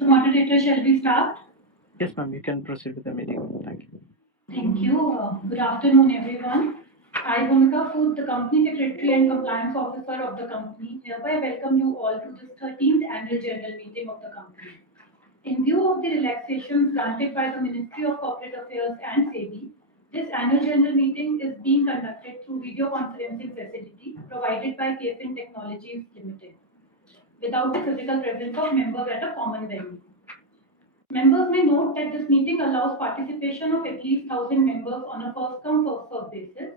Mr. Moderator, shall we start? Yes, ma'am, you can proceed with the meeting. Thank you. Thank you. Good afternoon, everyone. I, Bhumika Food, the Company Secretary and Compliance Officer of the company, hereby welcome you all to this 13th Annual General Meeting of the company. In view of the relaxations granted by the Ministry of Corporate Affairs and SEBI, this annual general meeting is being conducted through video conferencing facility provided by KFIN Technologies Limited, without the physical presence of members at a common venue. Members may note that this meeting allows participation of at least 1,000 members on a first-come, first-served basis.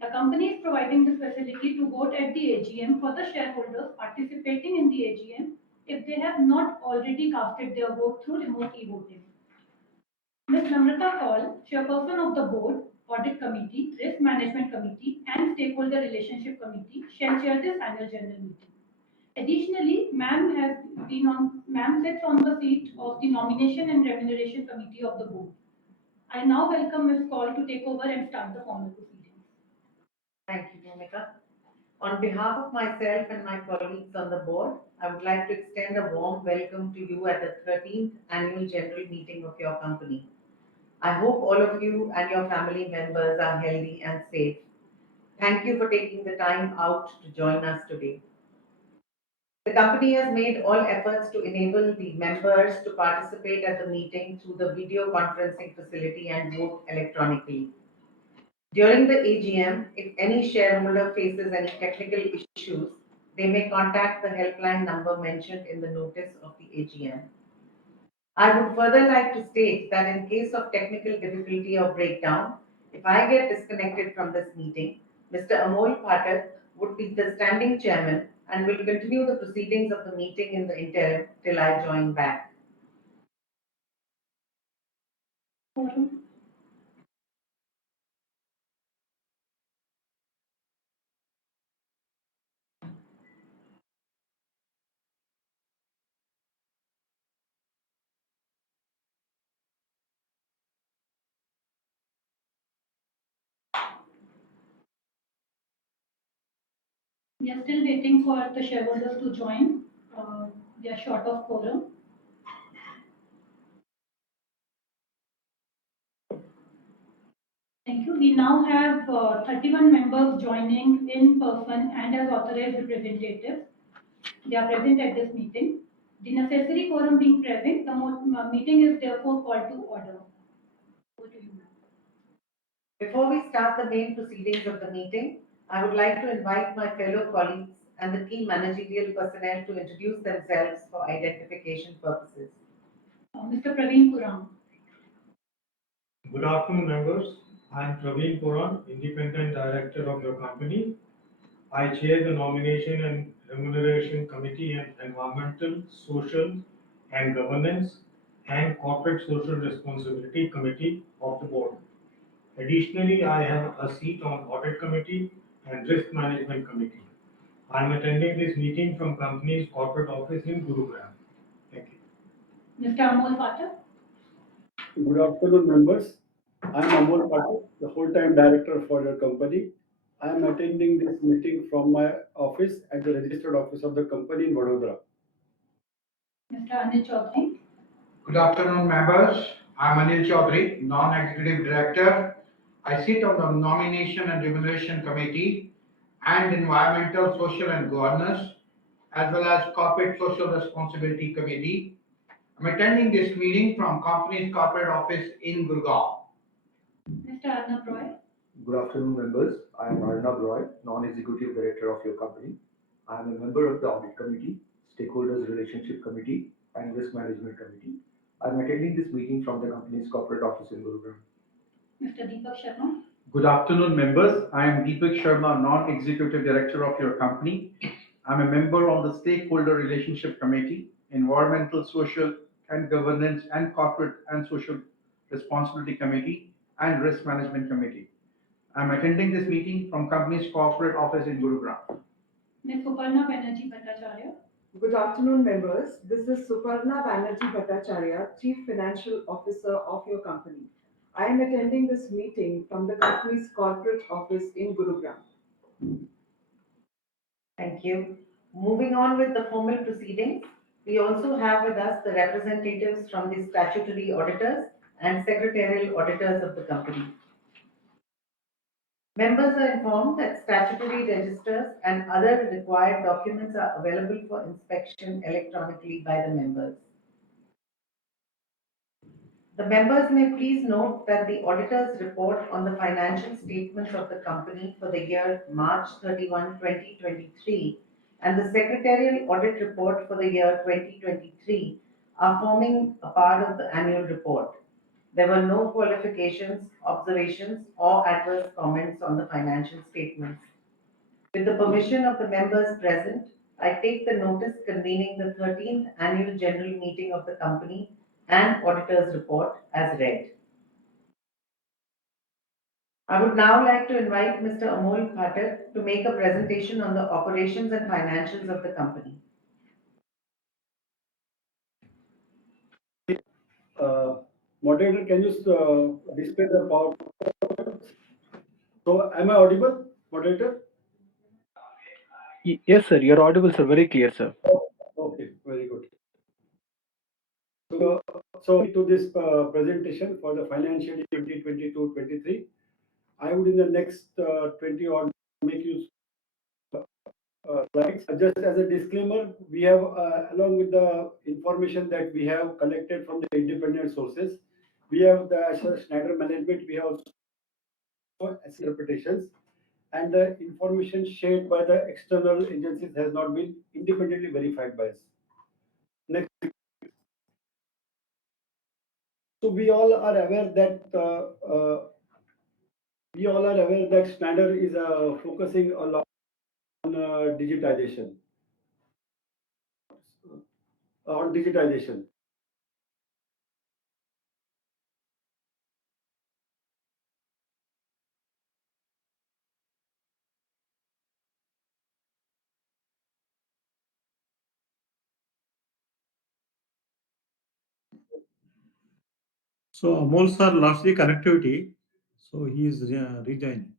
The company is providing this facility to vote at the AGM for the shareholders participating in the AGM if they have not already casted their vote through remote e-voting. Ms. Namrata Kaul, Chairperson of the Board, Audit Committee, Risk Management Committee, and Stakeholder Relationship Committee, shall chair this annual general meeting. Additionally, ma'am sits on the seat of the Nomination and Remuneration Committee of the Board. I now welcome Ms. Kaul to take over and start the formal proceedings. Thank you, Bhumika. On behalf of myself and my colleagues on the board, I would like to extend a warm welcome to you at the 13th Annual General Meeting of your company. I hope all of you and your family members are healthy and safe. Thank you for taking the time out to join us today. The company has made all efforts to enable the members to participate at the meeting through the video conferencing facility and vote electronically. During the AGM, if any shareholder faces any technical issues, they may contact the helpline number mentioned in the notice of the AGM. I would further like to state that in case of technical difficulty or breakdown, if I get disconnected from this meeting, Mr. Amol Pathak would be the standing chairman and will continue the proceedings of the meeting in the interim till I join back. We are still waiting for the shareholders to join. They are short of quorum. Thank you. We now have 31 members joining in person and as authorized representatives. They are present at this meeting. The necessary quorum being present, the meeting is therefore called to order. Over to you, ma'am. Before we start the main proceedings of the meeting, I would like to invite my fellow colleagues and the key managerial personnel to introduce themselves for identification purposes. Mr. Praveen Puram. Good afternoon, members. I am Praveen Puran, Independent Director of your company. I chair the Nomination and Remuneration Committee and Environmental, Social and Governance and Corporate Social Responsibility Committee of the board. Additionally, I have a seat on Audit Committee and Risk Management Committee. I am attending this meeting from company's corporate office in Gurugram. Thank you. Mr. Amol Pathak. Good afternoon, members. I am Amol Pathak, the full-time director for your company. I am attending this meeting from my office at the registered office of the company in Vadodara. Mr. Anil Chaudhary. Good afternoon, members. I'm Anil Chaudhary, Non-Executive Director. I sit on the Nomination and Remuneration Committee and Environmental, Social and Governance, as well as Corporate Social Responsibility Committee. I'm attending this meeting from company's corporate office in Gurgaon. Mr. Arnab Roy. Good afternoon, members. I am Arnab Roy, Non-Executive Director of your company. I am a member of the Audit Committee, Stakeholders Relationship Committee, and Risk Management Committee. I am attending this meeting from the company's corporate office in Gurugram. Mr. Deepak Sharma. Good afternoon, members. I am Deepak Sharma, Non-Executive Director of your company. I'm a member on the Stakeholder Relationship Committee, Environmental, Social and Governance and Corporate and Social Responsibility Committee, and Risk Management Committee. I'm attending this meeting from company's corporate office in Gurugram. Ms. Suparna Banerjee Bhattacharya. Good afternoon, members. This is Suparna Banerjee Bhattacharya, Chief Financial Officer of your company. I am attending this meeting from the company's corporate office in Gurugram. Thank you. Moving on with the formal proceedings, We also have with us the representatives from the statutory auditors and secretarial auditors of the company. Members are informed that statutory registers and other required documents are available for inspection electronically by the members. The members may please note that the auditor's report on the financial statements of the company for the year March 31, 2023, and the secretarial audit report for the year 2023 are forming a part of the annual report. There were no qualifications, observations, or adverse comments on the financial statements. With the permission of the members present, I take the notice convening the 13th annual general meeting of the company and auditor's report as read. I would now like to invite Mr. Amol Pathak to make a presentation on the operations and financials of the company. Moderator, can you display the PowerPoint? So, am I audible, moderator? Yes, sir. You're audible, sir. Very clear, sir. Okay, very good. So to this presentation for the financial year 2022-23, I would in the next 20 or make use slides. Just as a disclaimer, we have along with the information that we have collected from the independent sources, we have the as a Schneider management, we have also interpretations, and the information shared by the external agencies has not been independently verified by us. Next. So we all are aware that Schneider is focusing a lot on digitization. On digitization. So Amol sir lost the connectivity, so he is rejoining.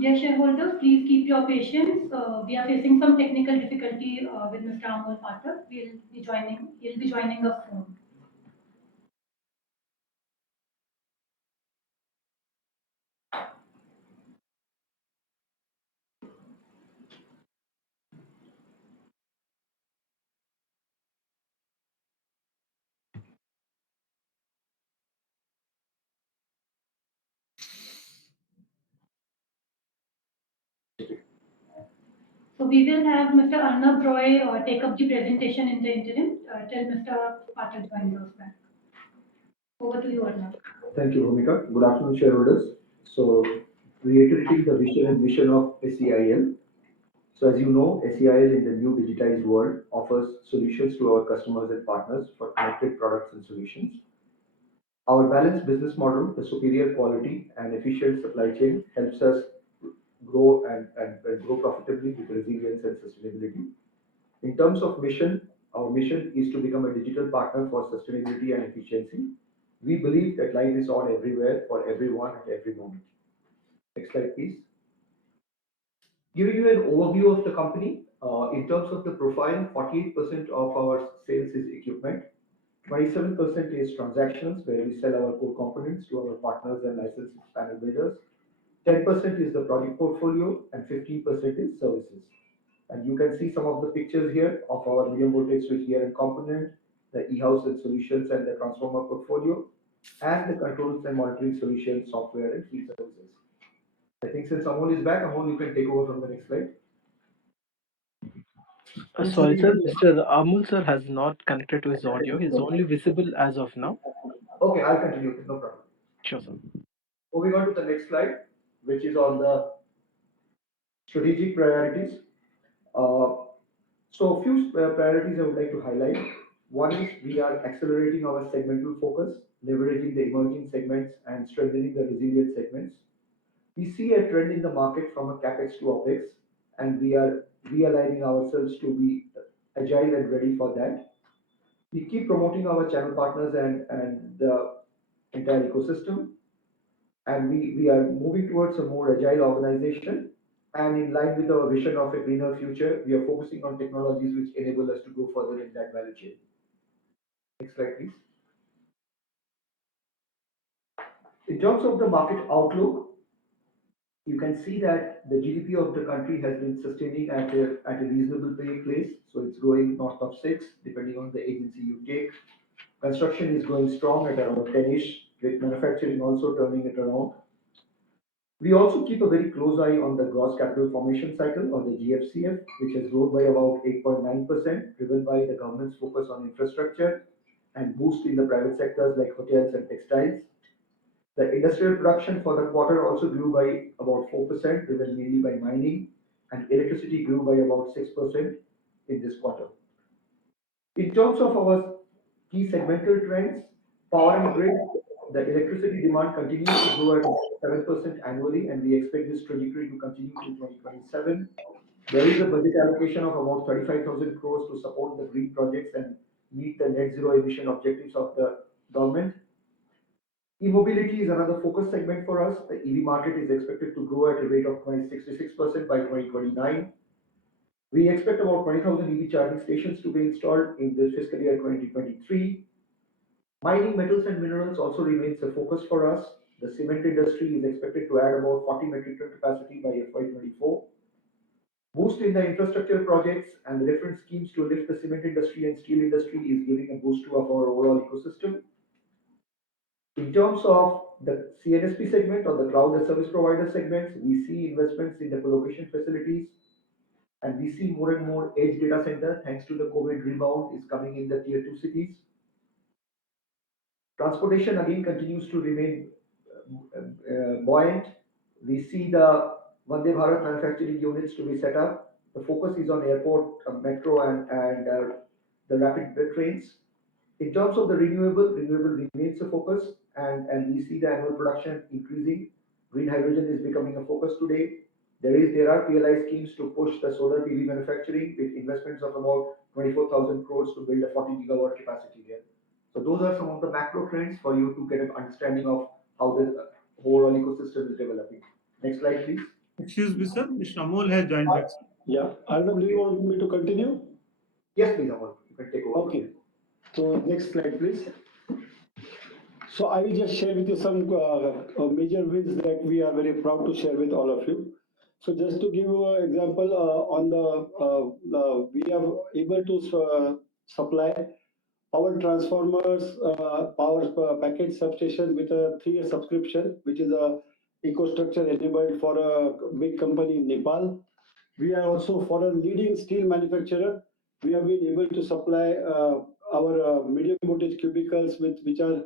Dear shareholders, please keep your patience. We are facing some technical difficulty with Mr. Amol Pathak. He'll be joining us soon. So we will have Mr. Arnab Roy take up the presentation in the interim till Mr. Pathak joins us back. Over to you, Arnab. Thank you, Bhumika. Good afternoon, shareholders. So, reiterating the vision and mission of SEIL. So, as you know, SEIL in the new digitized world offers solutions to our customers and partners for connected products and solutions. Our balanced business model, the superior quality and efficient supply chain helps us grow and grow profitably with resilience and sustainability. In terms of mission, our mission is to become a digital partner for sustainability and efficiency. We believe that light is on everywhere for everyone at every moment. Next slide, please. Giving you an overview of the company, in terms of the profile, 48% of our sales is equipment, 27% is transactions where we sell our core components to our partners and licensed panel builders, 10% is the project portfolio, and 15% is services. And you can see some of the pictures here of our medium voltage switchgear and component, the e-house and solutions and the transformer portfolio, and the controls and monitoring solutions, software and field services. I think since Amol is back, Amol, you can take over from the next slide. Sorry, sir. Mr. Amul sir has not connected to his audio. He's only visible as of now. Okay, I'll continue. No problem. Sure, sir. Moving on to the next slide, which is on the strategic priorities. So a few priorities I would like to highlight. One is we are accelerating our segmental focus, leveraging the emerging segments and strengthening the resilient segments. We see a trend in the market from a capex to opex, and we are realigning ourselves to be agile and ready for that. We keep promoting our channel partners and the entire ecosystem, and we are moving towards a more agile organization. And in line with our vision of a greener future, we are focusing on technologies which enable us to go further in that value chain. Next slide, please. In terms of the market outlook, you can see that the GDP of the country has been sustaining at a reasonable place. So it's growing north of 6, depending on the agency you take. Construction is going strong at around 10-ish, with manufacturing also turning it around. We also keep a very close eye on the gross capital formation cycle, or the GFCF, which has grown by about 8.9%, driven by the government's focus on infrastructure and boost in the private sectors like hotels and textiles. The industrial production for the quarter also grew by about 4%, driven mainly by mining, and electricity grew by about 6% in this quarter. In terms of our key segmental trends, power and grid, the electricity demand continues to grow at 7% annually, and we expect this trajectory to continue to 2027. There is a budget allocation of about 35,000 crores to support the green projects and meet the net zero emission objectives of the government. E-mobility is another focus segment for us. The EV market is expected to grow at a rate of 66% by 2029. We expect about 20,000 EV charging stations to be installed in this fiscal year 2023. Mining metals and minerals also remains a focus for us. The cement industry is expected to add about 40 metric ton capacity by FY24. Boost in the infrastructure projects and the different schemes to lift the cement industry and steel industry is giving a boost to our overall ecosystem. In terms of the CNSP segment, or the cloud and service provider segments, we see investments in the colocation facilities, and we see more and more edge data center thanks to the COVID rebound is coming in the tier 2 cities. Transportation again continues to remain buoyant. We see the Vande Bharat manufacturing units to be set up. The focus is on airport, metro, and the rapid trains. In terms of the renewable remains a focus, and we see the annual production increasing. Green hydrogen is becoming a focus today. There are PLI schemes to push the solar PV manufacturing with investments of about 24,000 crores to build a 40 gigawatt capacity there. So those are some of the macro trends for you to get an understanding of how the overall ecosystem is developing. Next slide, please. Excuse me, sir. Mr. Amol has joined back. Yeah, Arnab, do you want me to continue? Yes, please, Amol. You can take over. Okay. So next slide, please. So I will just share with you some major wins that we are very proud to share with all of you. So just to give you an example, we are able to supply power transformers, power package substations with a 3-year subscription, which is a EcoStruxure enabled for a big company in Nepal. We are also, for a leading steel manufacturer, we have been able to supply our medium voltage cubicles which are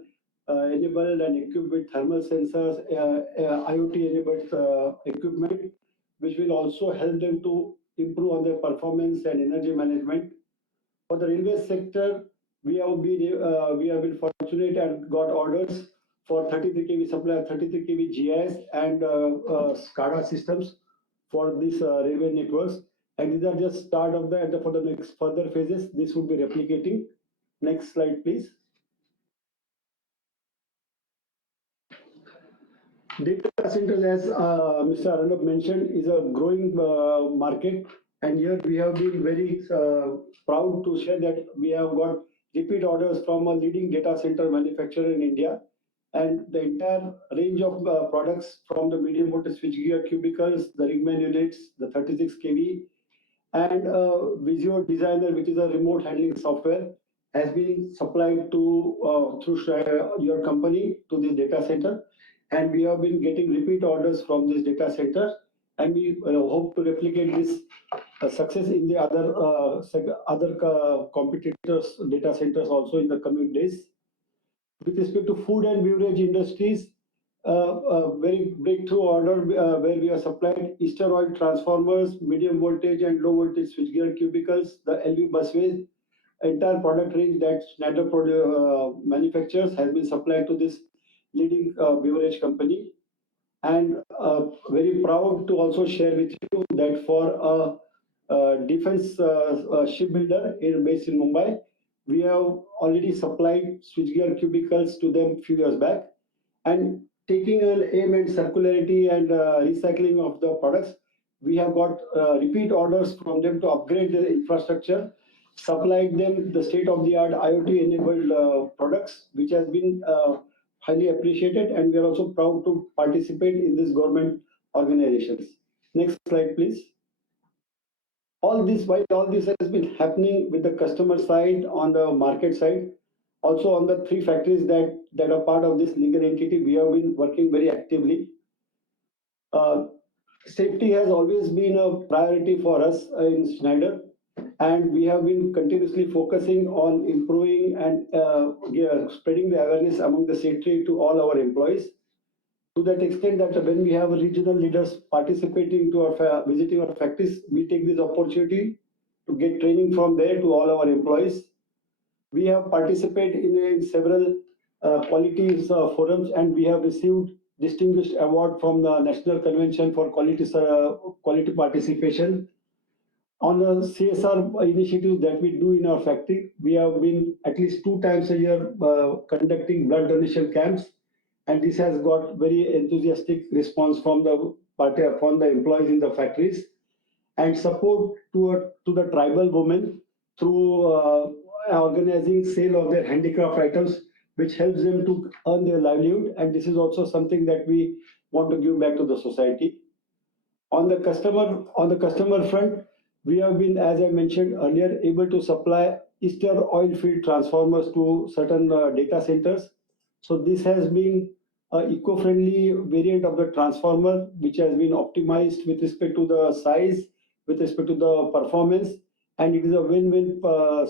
enabled and equipped with thermal sensors, IoT enabled equipment, which will also help them to improve on their performance and energy management. For the railway sector, we have been fortunate and got orders for 33 kV supply of 33 kV GIS and SCADA systems for these railway networks. And these are just start of the, and for the next further phases, this would be replicating. Next slide, please. Data centers, as Mr. Arnab mentioned, is a growing market, and here we have been very proud to share that we have got repeat orders from a leading data center manufacturer in India, and the entire range of products from the medium voltage switchgear cubicles, the Rigman units, the 36 kV, and Visio Designer, which is a remote handling software, has been supplied to through your company to this data center, and we have been getting repeat orders from this data center, and we hope to replicate this success in the other competitors data centers also in the coming days. With respect to food and beverage industries, a very breakthrough order where we have supplied Eastern Oil transformers, medium voltage and low voltage switchgear cubicles, the LV busways, entire product range that Schneider manufactures has been supplied to this leading beverage company. And very proud to also share with you that for a defense shipbuilder based in Mumbai, we have already supplied switchgear cubicles to them few years back. And taking an aim at circularity and recycling of the products, we have got repeat orders from them to upgrade the infrastructure, supplied them the state-of-the-art IoT-enabled products, which has been highly appreciated, and we are also proud to participate in this government organizations. Next slide, please. While all this has been happening with the customer side, on the market side, also on the three factories that are part of this legal entity, we have been working very actively. Uh, Safety has always been a priority for us in Schneider, and we have been continuously focusing on improving and spreading the awareness among the safety to all our employees. To that extent that when we have regional leaders participating to visiting our factories, we take this opportunity to get training from there to all our employees. We have participated in several quality forums, and we have received distinguished award from the National Convention for Quality Participation. On the CSR initiative that we do in our factory, we have been at least 2 times a year conducting blood donation camps, and this has got very enthusiastic response from the party, from the employees in the factories, and support to the tribal women through organizing sale of their handicraft items, which helps them to earn their livelihood. And this is also something that we want to give back to the society. On the customer front, we have been, as I mentioned earlier, able to supply ester oil field transformers to certain data centers. So this has been a eco-friendly variant of the transformer, which has been optimized with respect to the size, with respect to the performance, and it is a win-win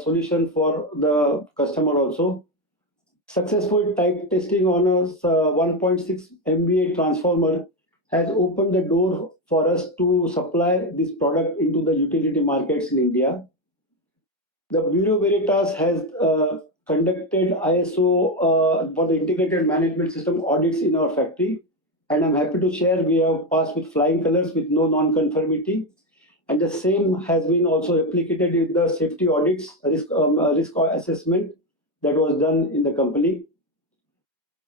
solution for the customer also. Successful type testing on a 1.6 MVA transformer has opened the door for us to supply this product into the utility markets in India. The Bureau Veritas has conducted ISO for the integrated management system audits in our factory, and I'm happy to share we have passed with flying colors with no non-conformity. And the same has been also replicated in the safety audits, risk assessment that was done in the company.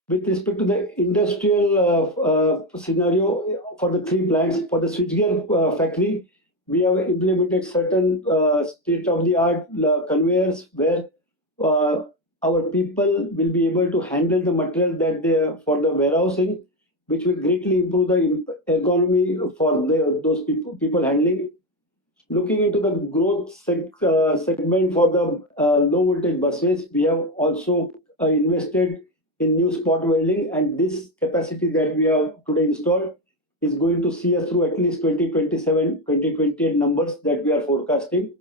With respect to the industrial scenario for the three plants, for the switchgear factory, we have implemented certain state-of-the-art conveyors where uh, our people will be able to handle the material that they for the warehousing, which will greatly improve the ergonomy for those people handling. Looking into the growth segment for the low voltage busways, we have also invested in new spot welding, and this capacity that we have today installed is going to see us through at least 2027, 2028 numbers that we are forecasting.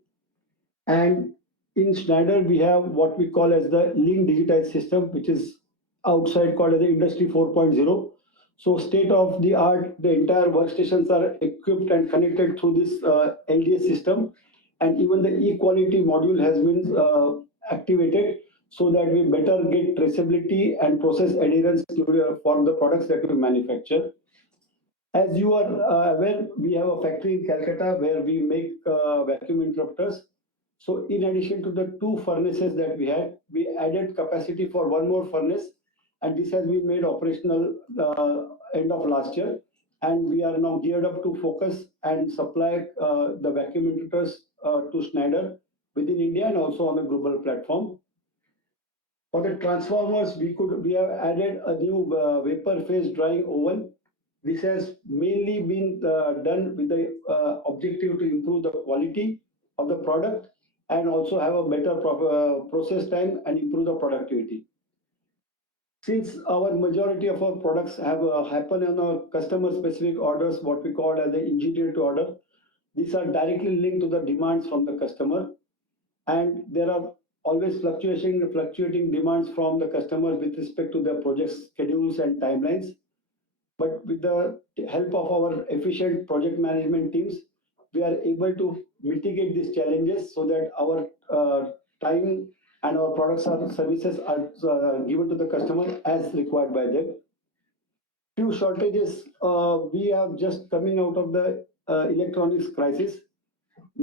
And in Schneider, we have what we call as the lean digitized system, which is outside called as the Industry 4.0. So state of the art, the entire workstations are equipped and connected through this LDS system. And even the e-quality module has been activated so that we better get traceability and process adherence for the products that we manufacture. As you are aware, we have a factory in Calcutta where we make vacuum interrupters. So in addition to the two furnaces that we had, we added capacity for one more furnace, and this has been made operational end of last year. And we are now geared up to focus and supply the vacuum interrupters to Schneider within India and also on the global platform. For the transformers, we have added a new vapor phase drying oven. This has mainly been done with the objective to improve the quality of the product and also have a better process time and improve the productivity. Since our majority of our products have happen on a customer specific orders, what we call as the engineer to order, these are directly linked to the demands from the customer, and there are always fluctuating demands from the customers with respect to their project schedules and timelines. But with the help of our efficient project management teams, we are able to mitigate these challenges so that our time and our products or services are given to the customer as required by them. Few shortages, we are just coming out of the electronics crisis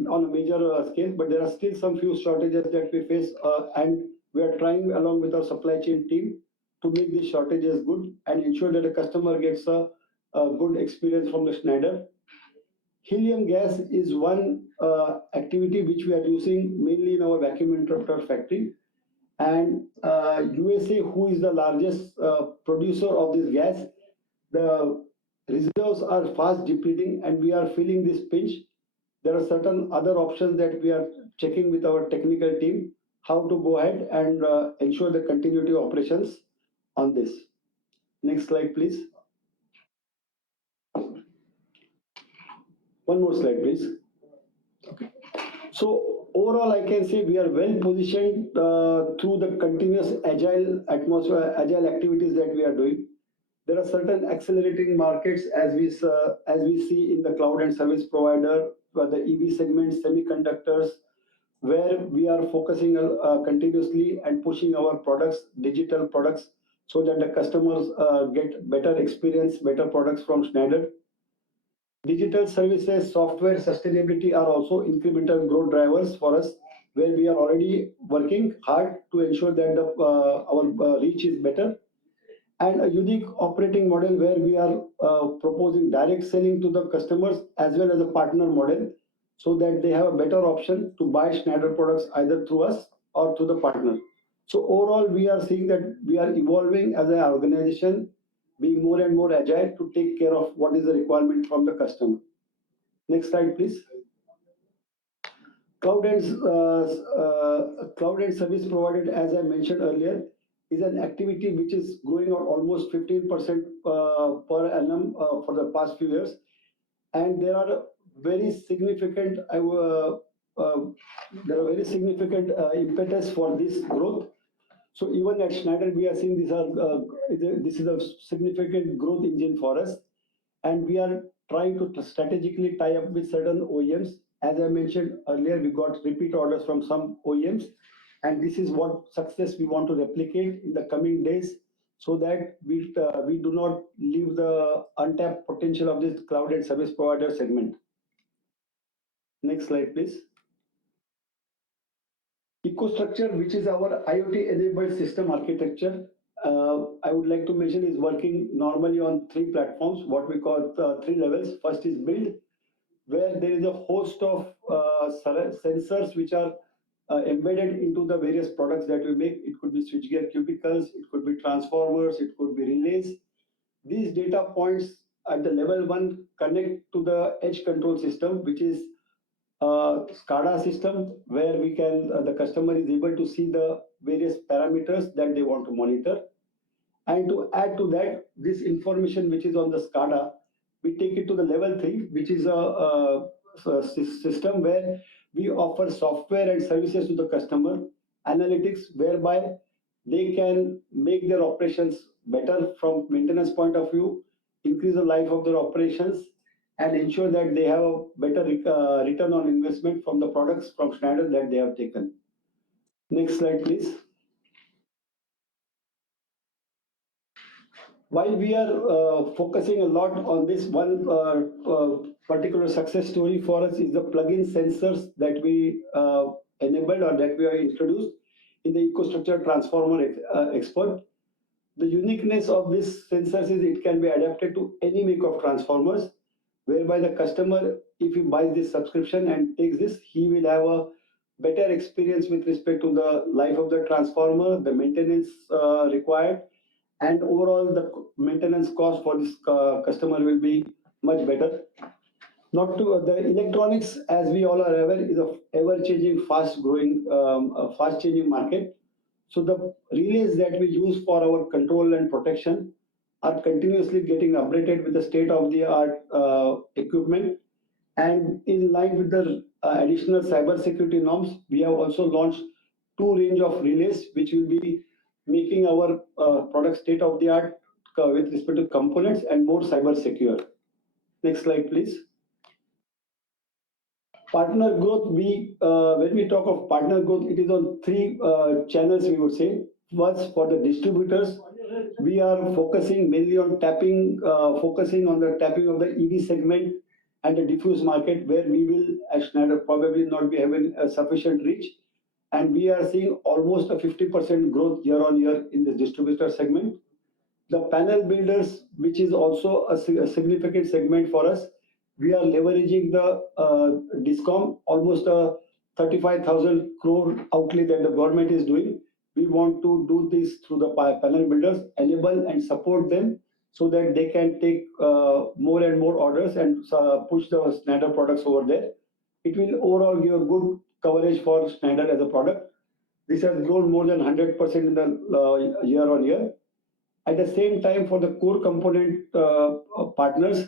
on a major scale, but there are still some few shortages that we face, and we are trying along with our supply chain team to make these shortages good and ensure that the customer gets a good experience from the Schneider. Helium gas is one activity which we are using mainly in our vacuum interrupter factory. And USA, who is the largest producer of this gas, the reserves are fast depleting and we are feeling this pinch. There are certain other options that we are checking with our technical team how to go ahead and ensure the continuity of operations on this. Next slide, please. One more slide, please. So overall, I can say we are well positioned through the continuous agile atmosphere, agile activities that we are doing. There are certain accelerating markets as we see in the cloud and service provider, the EV segment, semiconductors, where we are focusing continuously and pushing our products, digital products, so that the customers get better experience, better products from Schneider. Digital services, software, sustainability are also incremental growth drivers for us, where we are already working hard to ensure that our reach is better. And a unique operating model where we are proposing direct selling to the customers as well as a partner model, so that they have a better option to buy Schneider products either through us or through the partner. So overall, we are seeing that we are evolving as an organization, being more and more agile to take care of what is the requirement from the customer. Next slide, please. Cloud and service provided, as I mentioned earlier, is an activity which is growing at almost 15% per annum for the past few years, and there are very significant impetus for this growth. So even at Schneider, we are seeing this is a significant growth engine for us, and we are trying to strategically tie up with certain OEMs. As I mentioned earlier, we got repeat orders from some OEMs, and this is what success we want to replicate in the coming days, so that we do not leave the untapped potential of this cloud and service provider segment. Next slide, please. EcoStruxure, which is our IoT-enabled system architecture, I would like to mention is working normally on three platforms, what we call three levels. First is build, where there is a host of sensors which are embedded into the various products that we make. It could be switchgear cubicles, it could be transformers, it could be relays. These data points at the level one connect to the edge control system, which is SCADA system, where we can the customer is able to see the various parameters that they want to monitor. And to add to that, this information which is on the SCADA, we take it to the level three, which is a system where we offer software and services to the customer, analytics, whereby they can make their operations better from maintenance point of view, increase the life of their operations, and ensure that they have a better return on investment from the products from Schneider that they have taken. Next slide, please. While we are focusing a lot on this, one particular success story for us is the plug-in sensors that we enabled or that we have introduced in the EcoStruxure Transformer Expert. The uniqueness of this sensors is it can be adapted to any make of transformers, whereby the customer, if he buys this subscription and takes this, he will have a better experience with respect to the life of the transformer, the maintenance required, and overall the maintenance cost for this customer will be much better. Not to the electronics, as we all are aware, is a ever-changing, fast-growing, fast-changing market. So the relays that we use for our control and protection are continuously getting updated with the state-of-the-art equipment. And in line with the additional cybersecurity norms, we have also launched two range of relays, which will be making our product state-of-the-art with respect to components and more cyber secure. Next slide, please. Partner growth, when we talk of partner growth, it is on three channels, we would say. First, for the distributors, we are focusing mainly on focusing on the tapping of the EV segment and the diffuse market, where we will, as Schneider, probably not be having a sufficient reach. And we are seeing almost a 50% growth year on year in this distributor segment. The panel builders, which is also a significant segment for us, we are leveraging the discom, almost a 35,000 crore outlay that the government is doing. We want to do this through the panel builders, enable and support them so that they can take more and more orders and push the Schneider products over there. It will overall give a good coverage for Schneider as a product. This has grown more than 100% in the year on year. At the same time, for the core component partners,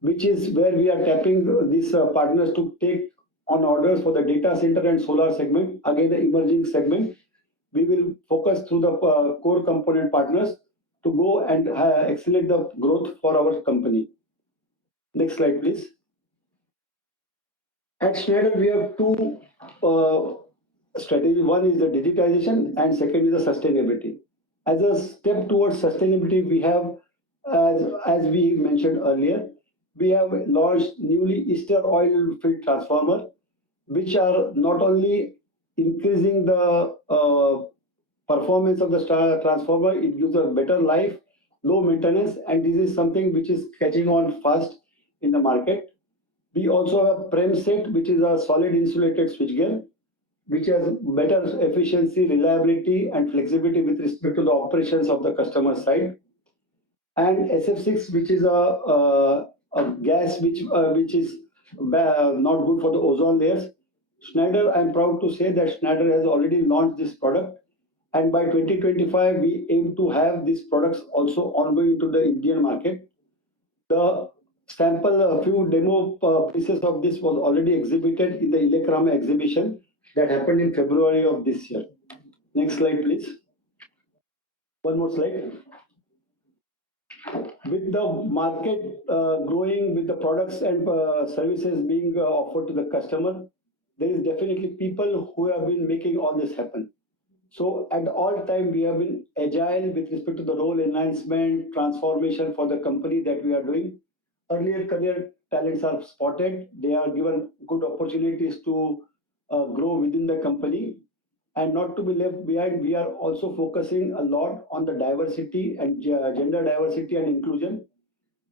which is where we are tapping these partners to take on orders for the data center and solar segment, again, the emerging segment, we will focus through the core component partners to go and accelerate the growth for our company. Next slide, please. At Schneider, we have two strategies. One is the digitization, and second is the sustainability. As a step towards sustainability, we have, as we mentioned earlier, we have launched newly ester oil filled transformer, which are not only increasing the performance of the transformer, it gives a better life, low maintenance, and this is something which is catching on fast in the market. We also have PREM set, which is a solid insulated switchgear, which has better efficiency, reliability, and flexibility with respect to the operations of the customer side. And SF6, which is a gas which is not good for the ozone layers. Schneider, I'm proud to say that Schneider has already launched this product, and by 2025, we aim to have these products also ongoing to the Indian market. The sample, a few demo pieces of this was already exhibited in the Elecrama exhibition that happened in February of this year. Next slide, please. One more slide. With the market growing, with the products and services being offered to the customer, there is definitely people who have been making all this happen. So at all time, we have been agile with respect to the role enhancement, transformation for the company that we are doing. Earlier career talents are spotted. They are given good opportunities to grow within the company. And not to be left behind, we are also focusing a lot on the diversity and gender diversity and inclusion.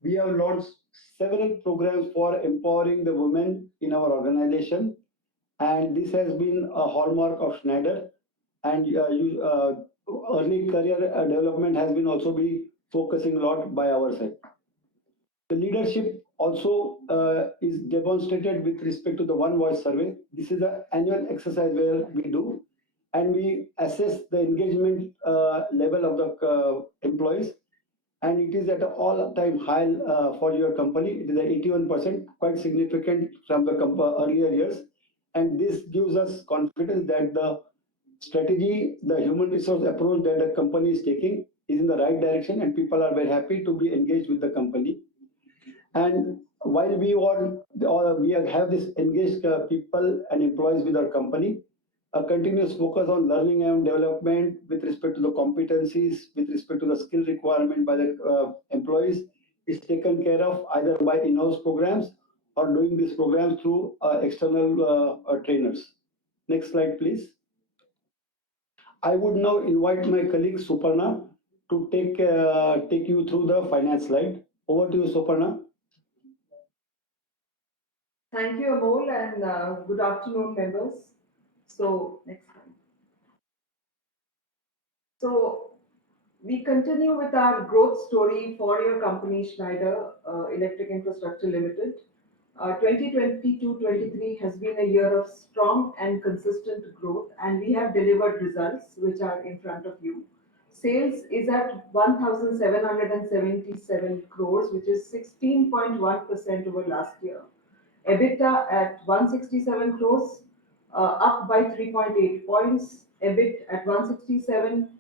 We have launched several programs for empowering the women in our organization, and this has been a hallmark of Schneider. And early career development has been also be focusing a lot by our side. The leadership also is demonstrated with respect to the One Voice survey. This is an annual exercise where we do, and we assess the engagement level of the employees, and it is at an all-time high for your company. It is at 81%, quite significant from the earlier years, and this gives us confidence that the strategy, the human resource approach that the company is taking is in the right direction, and people are very happy to be engaged with the company. And while we have this engaged people and employees with our company, a continuous focus on learning and development with respect to the competencies, with respect to the skill requirement by the employees is taken care of either by in-house programs or doing these programs through external trainers. Next slide, please. I would now invite my colleague Suparna to take you through the finance slide. Over to you, Suparna. Thank you, Amol, and good afternoon, members. So, next slide. So, we continue with our growth story for your company, Schneider Electric Infrastructure Limited. 2022-23 has been a year of strong and consistent growth, and we have delivered results which are in front of you. Sales is at 1,777 crores, which is 16.1% over last year. EBITDA at 167 crores, up by 3.8 points. EBIT at 167,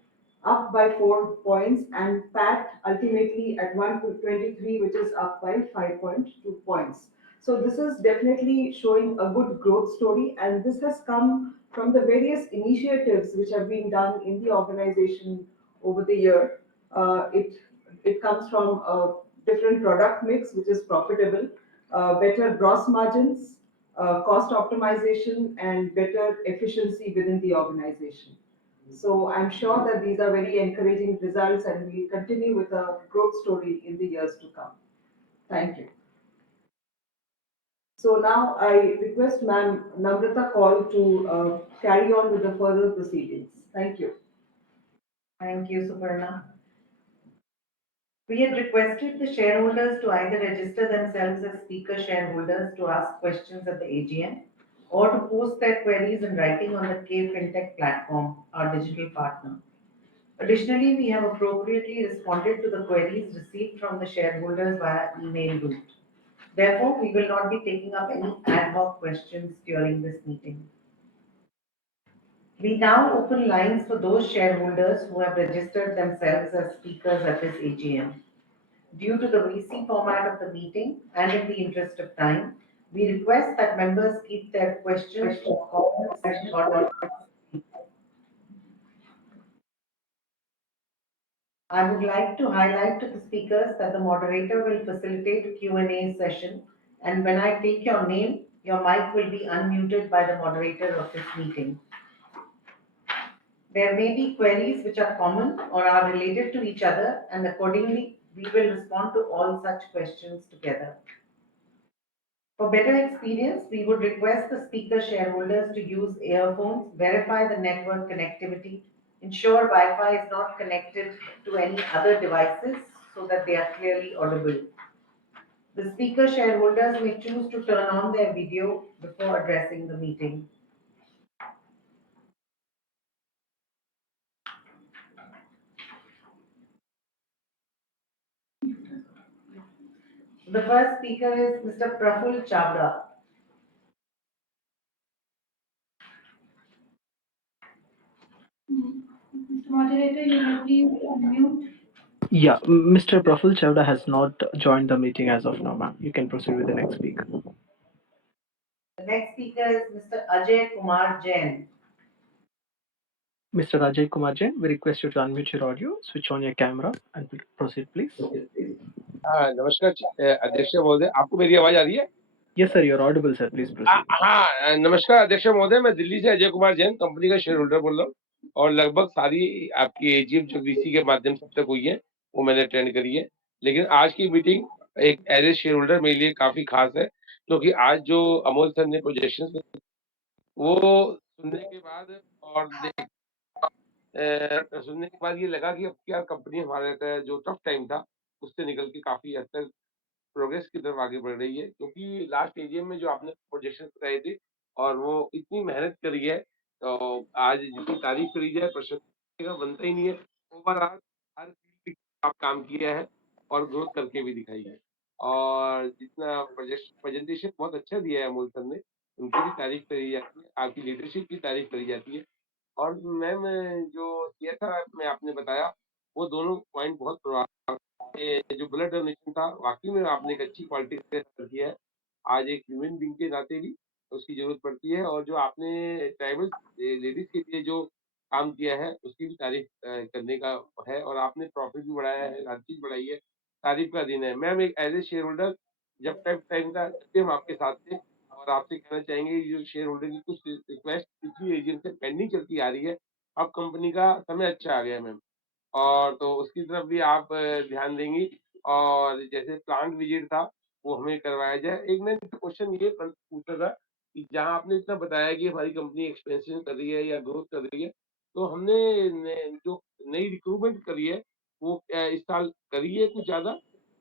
up by 4 points, and PAT ultimately at 123, which is up by 5.2 points. So this is definitely showing a good growth story, and this has come from the various initiatives which have been done in the organization over the year. It comes from a different product mix, which is profitable, better gross margins, cost optimization, and better efficiency within the organization. So I'm sure that these are very encouraging results, and we continue with a growth story in the years to come. Thank you. So now I request Ma'am Namrata Kaul to carry on with the further proceedings. Thank you. Thank you, Suparna. We had requested the shareholders to either register themselves as speaker shareholders to ask questions at the AGM or to post their queries in writing on the K FinTech platform, our digital partner. Additionally, we have appropriately responded to the queries received from the shareholders via email route. Therefore, we will not be taking up any ad hoc questions during this meeting. We now open lines for those shareholders who have registered themselves as speakers at this AGM. Due to the VC format of the meeting and in the interest of time, we request that members keep their questions or comments short. I would like to highlight to the speakers that the moderator will facilitate Q&A session, and when I take your name, your mic will be unmuted by the moderator of this meeting. There may be queries which are common or are related to each other, and accordingly, we will respond to all such questions together. For better experience, we would request the speaker shareholders to use earphones, verify the network connectivity, ensure Wi-Fi is not connected to any other devices so that they are clearly audible. The speaker shareholders may choose to turn on their video before addressing the meeting. The first speaker is Mr. Praful Chavda. Mr. Moderator, you may please unmute. Yeah, Mr. Praful Chavda has not joined the meeting as of now, ma'am. You can proceed with the next speaker. The next speaker is Mr. Ajay Kumar Jain. Mr. Ajay Kumar Jain, we request you to unmute your audio, switch on your camera, and proceed, please. हाँ नमस्कार अध्यक्ष महोदय, आपको मेरी आवाज आ रही है? Yes, sir, you're audible, sir. Please proceed. हाँ नमस्कार अध्यक्ष महोदय, मैं दिल्ली से अजय कुमार जैन कंपनी का शेयर होल्डर बोल रहा हूँ और लगभग सारी आपकी एजीएम जो वीसी के माध्यम से अब तक हुई है वो मैंने अटेंड करी है, लेकिन आज की मीटिंग एक एज ए शेयर होल्डर मेरे लिए काफी खास है क्योंकि आज जो अमोल सर ने प्रोजेक्शन वो सुनने के बाद और सुनने के बाद ये लगा कि अब क्या कंपनी हमारे जो टफ टाइम था उससे निकल के काफी हद तक प्रोग्रेस की तरफ आगे बढ़ रही है, क्योंकि लास्ट एजीएम में जो आपने प्रोजेक्शन बताए थे और वो इतनी मेहनत करी है, तो आज जितनी तारीफ करी जाए प्रशंसा का बनता ही नहीं है। ओवरऑल हर फील्ड पे आप काम किया है और ग्रोथ करके भी दिखाई है और जितना प्रेजेंटेशन बहुत अच्छा दिया है अमोल सर ने, उनकी भी तारीफ करी जाती है, आपकी लीडरशिप की तारीफ करी जाती है और मैम जो सीएसआर में आपने बताया वो दोनों पॉइंट बहुत प्रभाव जो ब्लड डोनेशन था वाकई में आपने एक अच्छी क्वालिटी से कर दिया है। आज एक ह्यूमन बीइंग के नाते भी उसकी जरूरत पड़ती है और जो आपने ट्राइबल लेडीज के लिए जो काम किया है उसकी भी तारीफ करने का है और आपने प्रॉफिट भी बढ़ाया है, हर चीज बढ़ाई है, तारीफ का दिन है। मैम एक एज ए शेयर होल्डर जब टाइम था जब भी हम आपके साथ थे और आपसे कहना चाहेंगे जो शेयर होल्डर की कुछ रिक्वेस्ट पिछली एजेंट से पेंडिंग चलती आ रही है, अब कंपनी का समय अच्छा आ गया मैम और तो उसकी तरफ भी आप ध्यान देंगी और जैसे प्लांट विजिट था वो हमें करवाया जाए। एक मैंने क्वेश्चन ये पूछा था कि जहाँ आपने इतना बताया कि हमारी कंपनी एक्सपेंशन कर रही है या ग्रोथ कर रही है, तो हमने जो नई रिक्रूटमेंट करी है वो क्या इस साल करी है कुछ ज्यादा,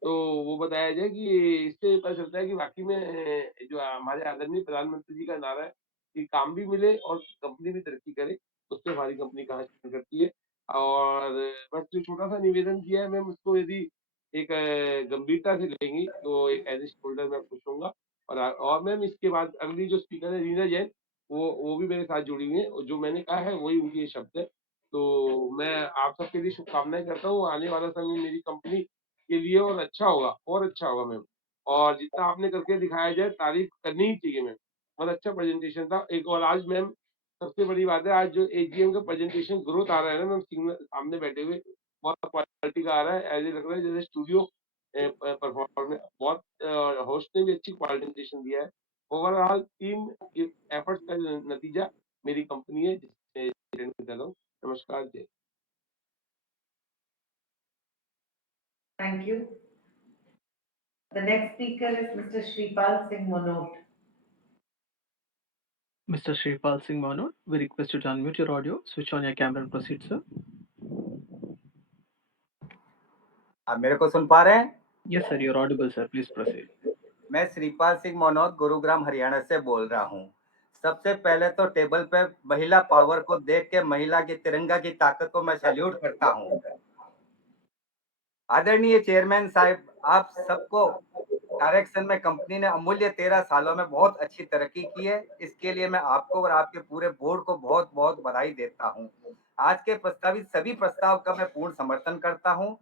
तो वो बताया जाए कि इससे पता चलता है कि वाकई में जो हमारे आदरणीय प्रधानमंत्री जी का नारा है कि काम भी मिले और कंपनी भी तरक्की करे, उससे हमारी कंपनी कहाँ करती है। और बस जो छोटा-सा निवेदन किया है मैम उसको यदि एक गंभीरता से लेंगी तो एक एज ए शेयरहोल्डर मैं खुश होऊँगा और मैम इसके बाद अगली जो स्पीकर है रीना जैन, वो भी मेरे साथ जुड़ी हुई हैं और जो मैंने कहा है वही उनके शब्द है। तो मैं आप सबके लिए शुभकामनाएँ करता हूँ, आने वाला समय मेरी कंपनी के लिए और अच्छा होगा मैम। और जितना आपने करके दिखाया जाए तारीफ करनी ही चाहिए मैम, बहुत अच्छा प्रेजेंटेशन था। एक और आज मैम सबसे बड़ी बात है, आज जो एजीएम का प्रेजेंटेशन ग्रोथ आ रहा है ना मैम, सामने बैठे हुए बहुत क्वालिटी का आ रहा है, ऐसे लग रहा है जैसे स्टूडियो परफॉर्मेंस, बहुत होस्ट ने भी अच्छी प्रेजेंटेशन दिया है। ओवरऑल टीम एफर्ट्स का नतीजा मेरी कंपनी है जिससे attend कर रहा हूँ। नमस्कार जय। Thank you. The next speaker is Mr. Shripal Singh Manoj. Mr. Shripal Singh Manoj, we request you to unmute your audio, switch on your camera and proceed, sir. आप मेरे को सुन पा रहे हैं? Yes, sir, you're audible, sir. Please proceed. मैं श्रीपाल सिंह मनोज गुरुग्राम हरियाणा से बोल रहा हूँ। सबसे पहले तो टेबल पे महिला पावर को देख के महिला की तिरंगा की ताकत को मैं सैल्यूट करता हूँ। आदरणीय चेयरमैन साहब, आप सबको डायरेक्शन में कंपनी ने अमूल्य 13 सालों में बहुत अच्छी तरक्की की है। इसके लिए मैं आपको और आपके पूरे बोर्ड को बहुत बहुत बधाई देता हूँ। आज के प्रस्तावित सभी प्रस्ताव का मैं पूर्ण समर्थन करता हूँ।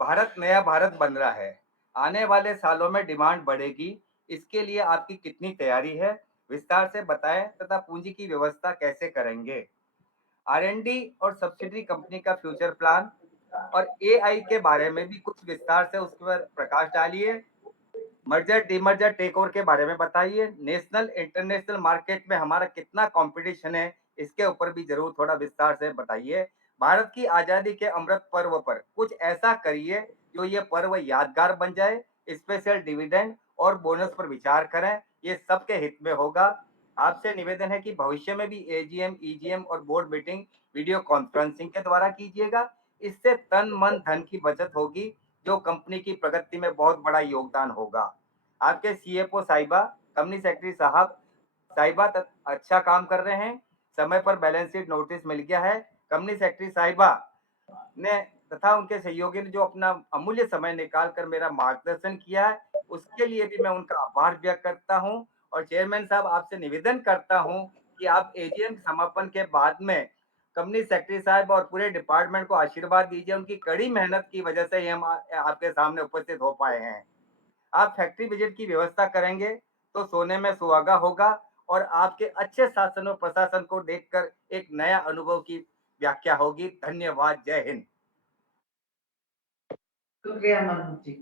भारत नया भारत बन रहा है, आने वाले सालों में डिमांड बढ़ेगी। इसके लिए आपकी कितनी तैयारी है, विस्तार से बताएं तथा पूंजी की व्यवस्था कैसे करेंगे। आर&डी और सब्सिडरी कंपनी का फ्यूचर प्लान और एआई के बारे में भी कुछ विस्तार से उस पर प्रकाश डालिए। मर्जर डीमर्जर टेक ओवर के बारे में बताइए। नेशनल इंटरनेशनल मार्केट में हमारा कितना कंपटीशन है, इसके ऊपर भी जरूर थोड़ा विस्तार से बताइए। भारत की आजादी के अमृत पर्व पर कुछ ऐसा करिए जो ये पर्व यादगार बन जाए। स्पेशल डिविडेंड और बोनस पर विचार करें, ये सबके हित में होगा। आपसे निवेदन है कि भविष्य में भी एजीएम, ईजीएम और बोर्ड मीटिंग वीडियो कॉन्फ्रेंसिंग के द्वारा कीजिएगा। इससे तन मन धन की बचत होगी, जो कंपनी की प्रगति में बहुत बड़ा योगदान होगा। आपके सीएफओ साहिबा, कंपनी सेक्रेटरी साहिबा अच्छा काम कर रहे हैं। समय पर बैलेंस शीट नोटिस मिल गया है। कंपनी सेक्रेटरी साहिबा ने तथा उनके सहयोगी ने जो अपना अमूल्य समय निकाल कर मेरा मार्गदर्शन किया है, उसके लिए भी मैं उनका आभार व्यक्त करता हूं। और चेयरमैन साहब, आपसे निवेदन करता हूं कि आप एजीएम समापन के बाद में कंपनी सेक्रेटरी साहब और पूरे डिपार्टमेंट को आशीर्वाद दीजिए। उनकी कड़ी मेहनत की वजह से ही हम आपके सामने उपस्थित हो पाए हैं। आप फैक्ट्री विजिट की व्यवस्था करेंगे तो सोने में सुहागा होगा और आपके अच्छे शासन और प्रशासन को देखकर एक नया अनुभव की व्याख्या होगी। धन्यवाद। जय Hind. Shukriya, Manoj ji.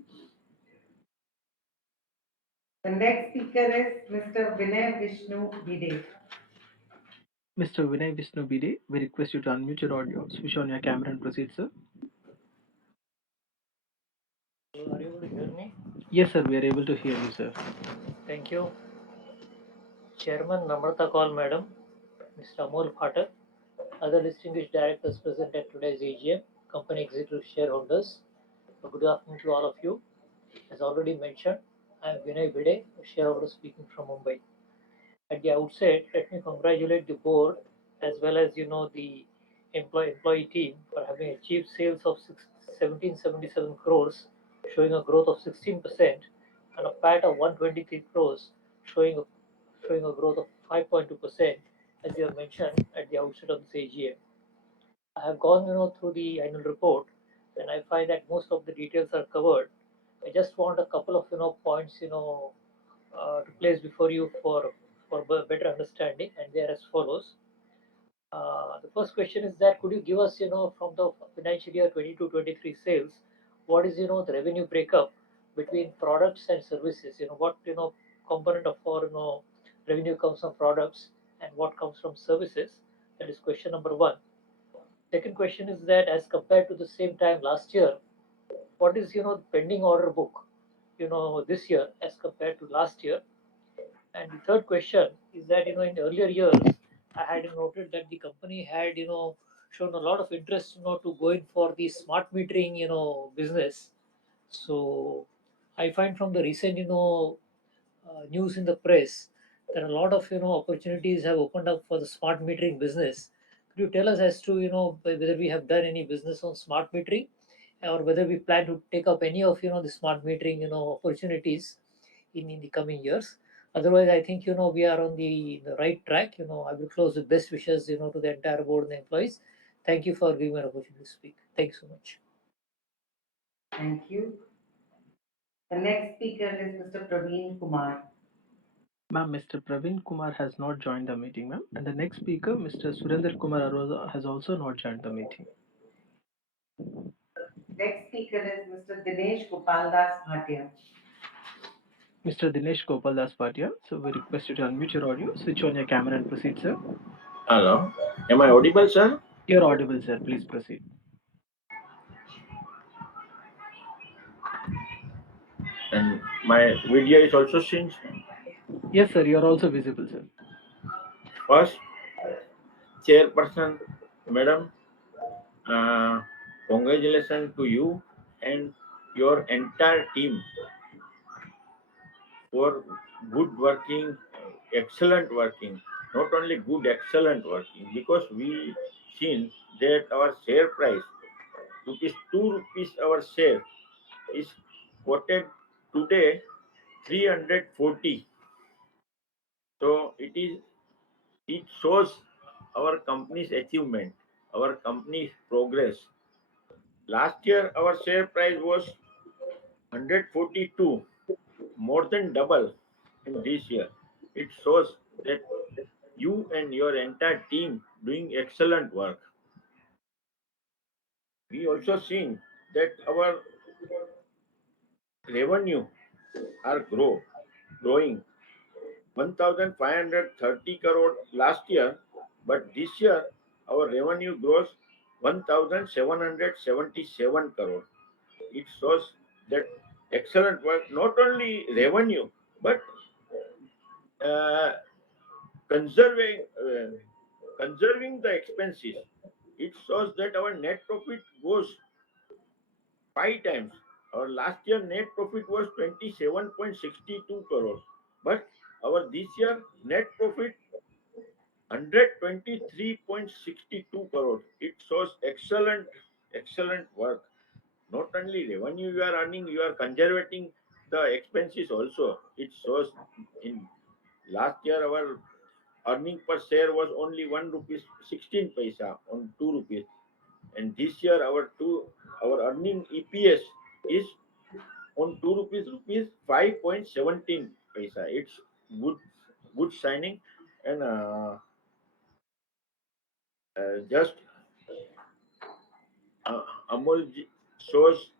The next speaker is Mr. Vinay Vishnu Bide. Mr. Vinay Vishnu Bide, we request you to unmute your audio, switch on your camera and proceed, sir. Are you able to hear me? Yes, sir, we are able to hear you, sir. Thank you. Chairman Namrata Kaul Madam, Mr. Amol Phatak, other distinguished directors present at today's AGM, company executive shareholders. Good afternoon to all of you. As already mentioned, I am Vinay Bide, a shareholder speaking from Mumbai. At the outset, let me congratulate the board as well as the employee team for having achieved sales of 1777 crores, showing a growth of 16%, and a PAT of 123 crores, showing a growth of 5.2%, as you have mentioned at the outset of this AGM. I have gone through the annual report, and I find that most of the details are covered. I just want a couple of points to place before you for better understanding, and they are as follows. The first question is that could you give us, from the financial year 22-23 sales, what is, the revenue breakup between products and services? What, component of our, revenue comes from products and what comes from services? That is question number one. Second question is that as compared to the same time last year, what is, the pending order book, this year as compared to last year? And the third question is that in earlier years, I had noted that the company had shown a lot of interest to go in for the smart metering business. So I find from the recent news in the press that a lot of opportunities have opened up for the smart metering business. Could you tell us as to whether we have done any business on smart metering, or whether we plan to take up any of the smart metering opportunities in the coming years? Otherwise, I think we are on the right track. I will close with best wishes to the entire board and the employees. Thank you for giving me an opportunity to speak. Thank you so much. Thank you. The next speaker is Mr. Praveen Kumar. Ma'am, Mr. Praveen Kumar has not joined the meeting, ma'am. And the next speaker, Mr. Surender Kumar Aroza, has also not joined the meeting. Next speaker is Mr. Dinesh Gopaldas Bhatia. Mr. Dinesh Gopaldas Bhatia, so we request you to unmute your audio, switch on your camera and proceed, sir. Hello, am I audible, sir? You're audible, sir. Please proceed. And my video is also seen. Yes, sir. You're also visible, sir. First, chairperson, madam, congratulations to you and your entire team for good working, excellent working. Not only good, excellent working, because we seen that our share price, rupees 2 rupees our share, is quoted today 340. So it shows our company's achievement, our company's progress. Last year, our share price was 142, more than double in this year. It shows that you and your entire team doing excellent work. We also seen that our revenue are growing 1,530 crore last year, but this year our revenue grows 1,777 crore. It shows that excellent work, not only revenue, but uh, conserving conserving the expenses. It shows that our net profit goes 5 times. Our last year net profit was 27.62 crore, but our this year net profit 123.62 crore. It shows excellent work. Not only revenue you are earning, you are conserving the expenses also. It shows in last year our earning per share was only 1 rupees 16 paisa on 2 rupees, and this year our earning EPS is on 2 rupees 5.17 paisa. It's good signing, and just Amol shows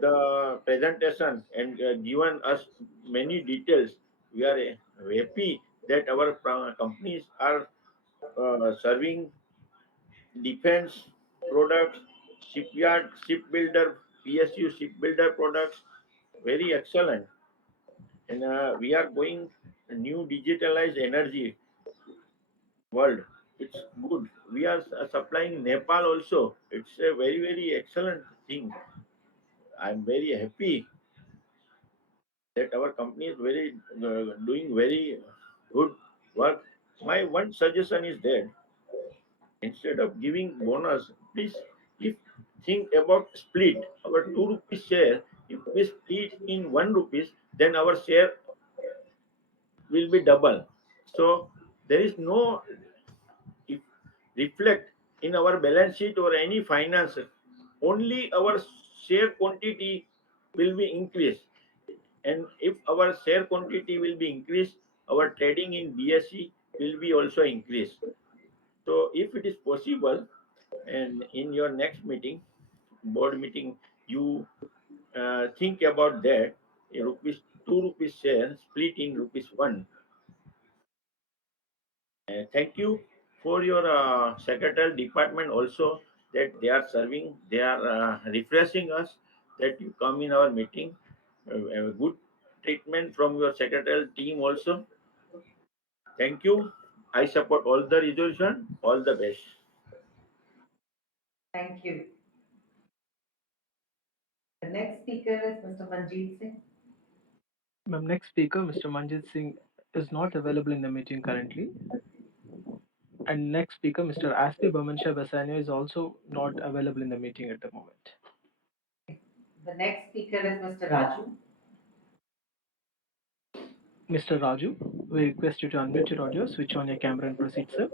the presentation and given us many details. We are happy that our companies are serving defense products, shipyard, shipbuilder, PSU shipbuilder products. Very excellent. And we are going new digitalized energy world. It's good. We are supplying Nepal also. It's a very excellent thing. I'm very happy that our company is very doing very good work. My one suggestion is that instead of giving bonus, please, if think about split our 2 rupees share. If we split in 1 rupees, then our share will be double. So there is no if reflect in our balance sheet or any finance. Only our share quantity will be increased, and if our share quantity will be increased, our trading in BSE will be also increased. So if it is possible, and in your next meeting, board meeting, you think about that, a rupees 2 rupees share split in rupees 1. Thank you for your secretarial department also, that they are serving, they are refreshing us, that you come in our meeting. Good treatment from your secretarial team also. Thank you. I support all the resolution. All the best. Thank you. The next speaker is Mr. Manjeet Singh. Ma'am, next speaker, Mr. Manjit Singh, is not available in the meeting currently. And next speaker, Mr. Aspi Bamansha Basania, is also not available in the meeting at the moment. The next speaker is Mr. Raju. Mr. Raju, we request you to unmute your audio, switch on your camera and proceed, sir.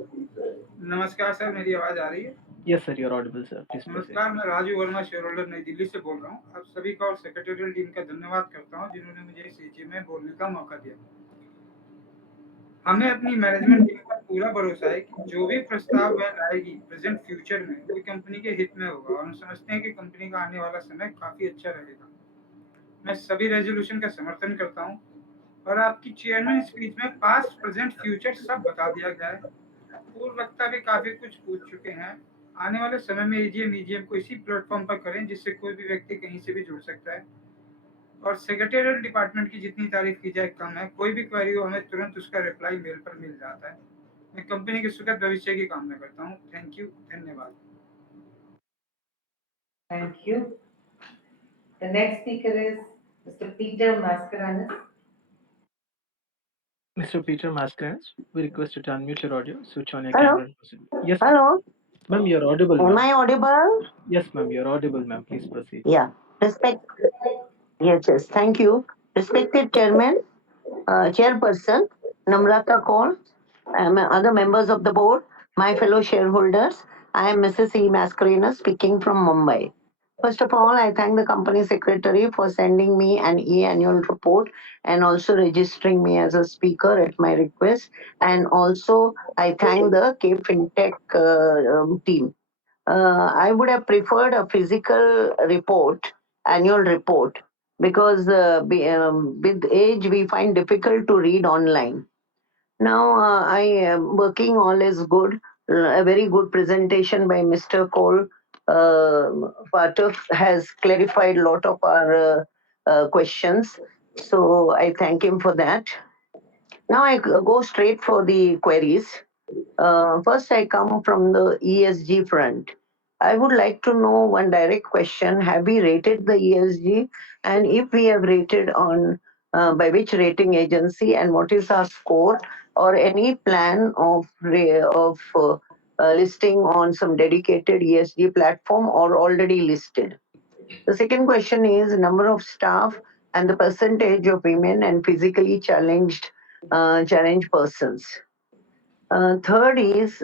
नमस्कार sir, मेरी आवाज आ रही है? Yes, sir, you're audible, sir. Please proceed. नमस्कार, मैं Raju Verma share holder नई दिल्ली से बोल रहा हूँ। आप सभी का और सेक्रेटरियल टीम का धन्यवाद करता हूँ जिन्होंने मुझे इस एजीएम में बोलने का मौका दिया। हमें अपनी मैनेजमेंट टीम पर पूरा भरोसा है कि जो भी प्रस्ताव वह लाएगी प्रेजेंट फ्यूचर में वो कंपनी के हित में होगा और हम समझते हैं कि कंपनी का आने वाला समय काफी अच्छा रहेगा। मैं सभी रेजोल्यूशन का समर्थन करता हूँ और आपकी चेयरमैन स्पीच में पास्ट प्रेजेंट फ्यूचर सब बता दिया गया है। पूर्व वक्ता भी काफी कुछ पूछ चुके हैं। आने वाले समय में ईजीएम को इसी प्लेटफॉर्म पर करें जिससे कोई भी व्यक्ति कहीं से भी जुड़ सकता है और सेक्रेटरियल डिपार्टमेंट की जितनी तारीफ की जाए कम है। कोई भी क्वेरी हो हमें तुरंत उसका रिप्लाई मेल पर मिल जाता है। मैं कंपनी के सुखद भविष्य की कामना करता हूँ। थैंक यू, धन्यवाद। Thank you. The next speaker is Mr. Peter Mascarenhas. Mr. Peter Mascarenhas, we request you to unmute your audio, switch on your Hello? camera and proceed. Yes, ma'am. Hello? Ma'am, you're audible, Am ma'am. I audible? Yes, ma'am, you're audible, ma'am. Please proceed. Yeah. Yes. Thank you. Respected Chairman, Chairperson, Namrata Kaur, other members of the board, my fellow shareholders, I am Mrs. E. Mascarenhas speaking from Mumbai. First of all, I thank the company secretary for sending me an e-annual report and also registering me as a speaker at my request. And also, I thank the Cape FinTech team. I would have preferred a physical report, annual report, because with age we find difficult to read online. Now I am working, all is good. A very good presentation by Mr. Cole Pathak has clarified a lot of our questions. So I thank him for that. Now I go straight for the queries. First, I come from the ESG front. I would like to know one direct question. Have we rated the ESG? And if we have rated on by which rating agency and what is our score or any plan of listing on some dedicated ESG platform or already listed? The second question is number of staff and the percentage of women and physically challenged persons. Third is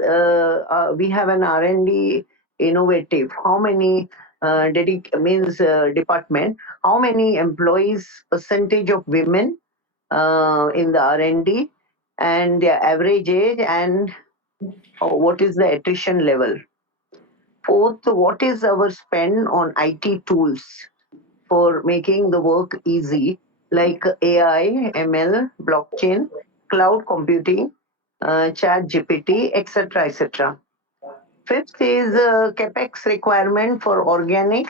we have an R&D innovative. How many department? How many employees? Percentage of women in the R&D, and their average age, and what is the attrition level? Fourth, what is our spend on IT tools for making the work easy, like AI, ML, blockchain, cloud computing, chat GPT, etc., etc. Fifth is capex requirement for organic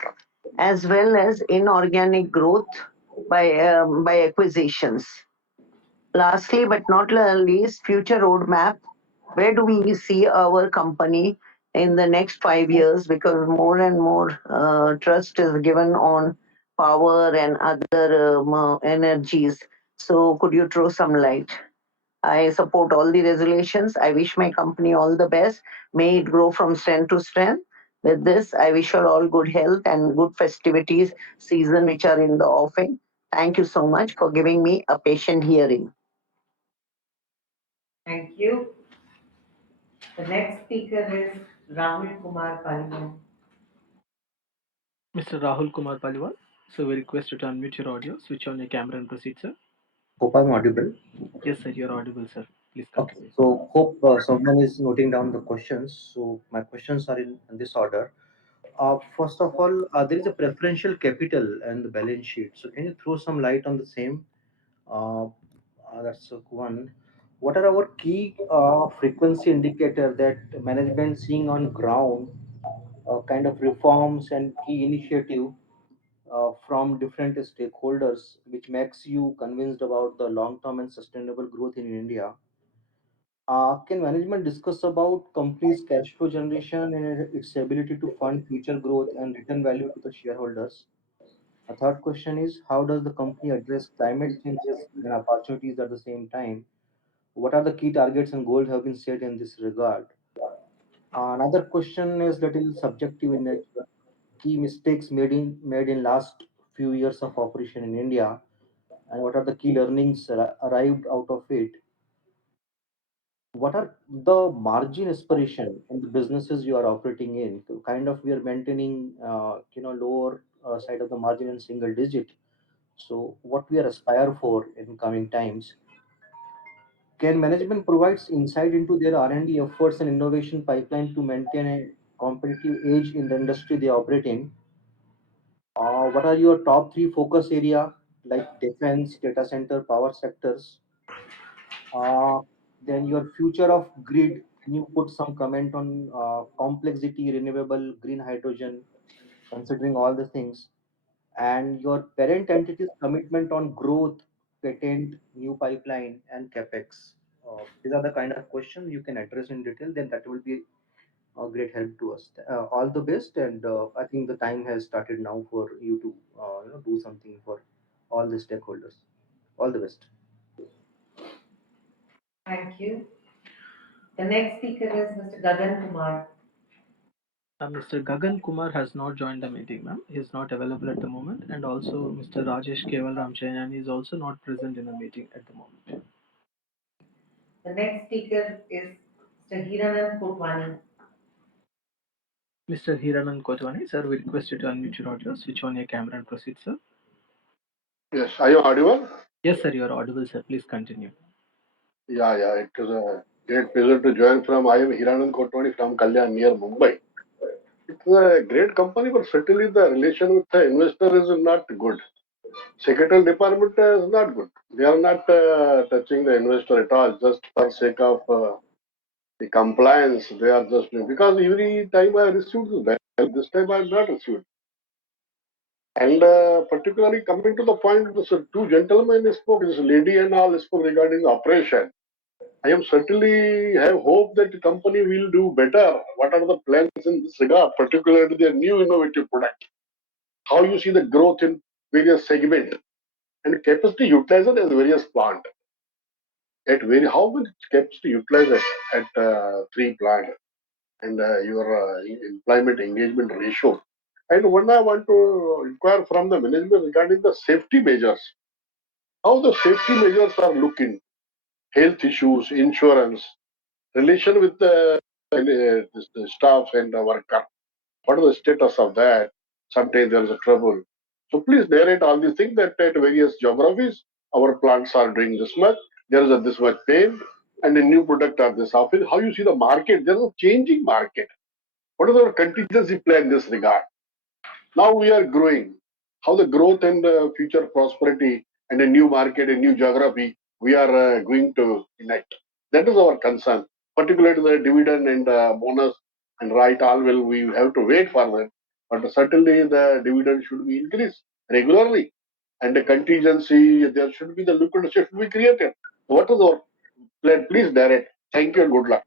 as well as inorganic growth by acquisitions. Lastly, but not least, future roadmap. Where do we see our company in the next 5 years? Because more and more trust is given on power and other energies. So, could you throw some light? I support all the resolutions. I wish my company all the best. May it grow from strength to strength. With this, I wish you all good health and good festivities season which are in the offing. Thank you so much for giving me a patient hearing. Thank you. The next speaker is Rahul Kumar Paliwan. Mr. Rahul Kumar Paliwal, so we request you to unmute your audio, switch on your camera and proceed, sir. Hope I'm audible. Yes, sir, you're audible, sir. Please Okay, continue. so hope someone is noting down the questions. So my questions are in this order. First of all, there is a preferential capital and the balance sheet. So can you throw some light on the same? Uh, that's one. What are our key frequency indicator that management seeing on ground, kind of reforms and key initiative from different stakeholders, which makes you convinced about the long-term and sustainable growth in India? Can management discuss about company's cash flow generation and its ability to fund future growth and return value to the shareholders? A third question is, how does the company address climate changes and opportunities at the same time? What are the key targets and goals have been set in this regard? Another question is little subjective in nature. Key mistakes made in last few years of operation in India, and what are the key learnings arrived out of it? what are the margin aspiration in the businesses you are operating in? Kind of we are maintaining, lower side of the margin in single digit. So what we are aspire for in coming times? Can management provides insight into their R&D efforts and innovation pipeline to maintain a competitive edge in the industry they operate in? What are your top three focus area like defense, data center, power sectors? Uh, then your future of grid. Can you put some comment on complexity, renewable, green hydrogen, considering all the things, and your parent entity's commitment on growth, patent, new pipeline, and capex? These are the kind of questions you can address in detail. Then that will be a great help to us. All the best, and I think the time has started now for you to do something for all the stakeholders. All the best. Thank you. The next speaker is Mr. Gagan Kumar. Mr. Gagan Kumar has not joined the meeting, ma'am. He is not available at the moment, and also Mr. Rajesh Keval Ramchayan is also not present in the meeting at the moment. The next speaker is Mr. Hiranand Kotwani. Mr. Hiranand Kotwani, sir, we request you to unmute your audio, switch on your camera, and proceed, sir. Yes, are you audible? Yes, sir, you are audible, sir. Please continue. Yeah, it is a great pleasure to join from. I am Hiranand Kotwani from Kalyan near Mumbai. It's a great company, but certainly the relation with the investor is not good. Secretarial department is not good. They are not touching the investor at all, just for sake of the compliance. They are just doing, because every time I received this time I have not received. And particularly coming to the point, the two gentlemen spoke, this lady and all spoke regarding the operation. I am certainly have hope that the company will do better. What are the plans in this regard, particularly their new innovative product? How you see the growth in various segments and capacity utilization as various plant. How much capacity utilization at three plant and your employment engagement ratio. And when I want to inquire from the management regarding the safety measures, how the safety measures are looking, health issues, insurance, relation with the staff and the worker. What is the status of that? Sometimes there is a trouble. So please narrate all these things that at various geographies, our plants are doing this much, there is a this much pain, and a new product of this office. How you see the market? There is a changing market. What is our contingency plan in this regard? Now we are growing. How the growth and future prosperity and a new market, a new geography, we are going to enact. That is our concern, particularly the dividend and bonus and right all will we have to wait for that. But certainly the dividend should be increased regularly and the contingency, there should be the liquidity should be created. What is our plan? Please direct. Thank you and good luck.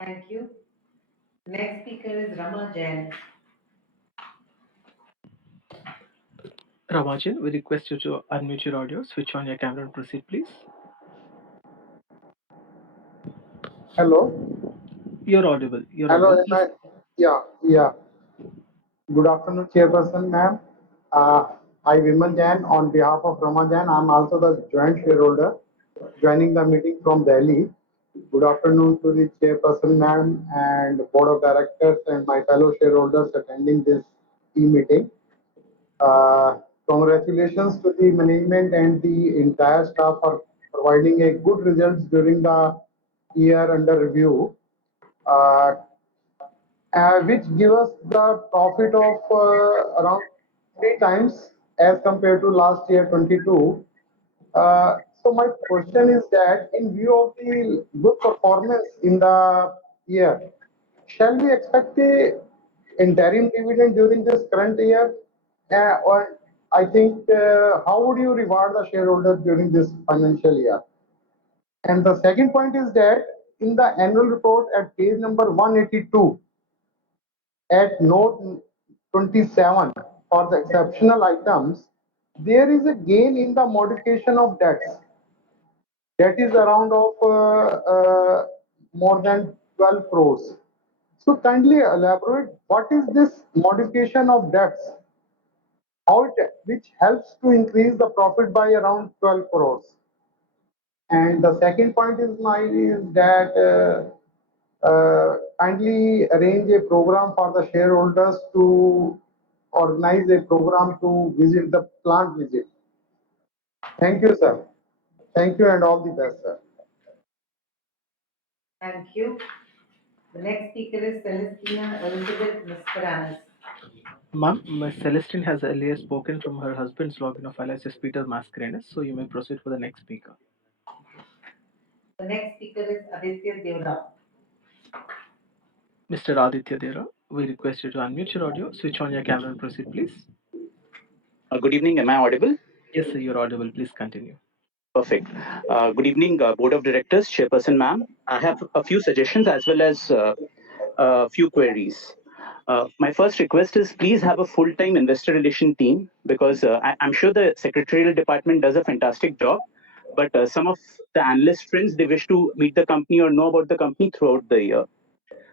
Thank you. Next speaker is Rama Jain. Ramajan, we request you to unmute your audio, switch on your camera, and proceed, please. Hello. You're audible. You're Hello. audible. Please. Yeah. Good afternoon, Chairperson, ma'am. I, Vimal Jain, on behalf of Rama Jain, I'm also the joint shareholder, joining the meeting from Delhi. Good afternoon to the Chairperson, ma'am, and Board of Directors and my fellow shareholders attending this e-meeting. Congratulations to the management and the entire staff for providing a good results during the year under review. Which give us the profit of around 3 times as compared to last year 22. So my question is that in view of the good performance in the year, shall we expect a interim dividend during this current year? Or I think how would you reward the shareholders during this financial year? And the second point is that in the annual report at page number 182, at note 27 for the exceptional items, there is a gain in the modification of debts that is around of more than 12 crores. So kindly elaborate what is this modification of debts, how it, which helps to increase the profit by around 12 crores. And the second point is mine is that kindly arrange a program for the shareholders to organize a program to visit the plant visit. Thank you, sir. Thank you and all the best, sir. Thank you. The next speaker is Celestina Elizabeth Mascarenas. Ma'am, Ms. Celestine has earlier spoken from her husband's login of alias Peter Mascarenas, so you may proceed for the next speaker. The next speaker is Aditya Devda. Mr. Aditya Dera, we request you to unmute your audio, switch on your camera and proceed, please. Good evening. Am I audible? Yes, sir, you're audible. Please continue. Perfect. Good evening, Board of Directors, Chairperson ma'am. I have a few suggestions as well as a few queries. My first request is please have a full-time investor relation team because I'm sure the secretarial department does a fantastic job, but some of the analyst friends, they wish to meet the company or know about the company throughout the year.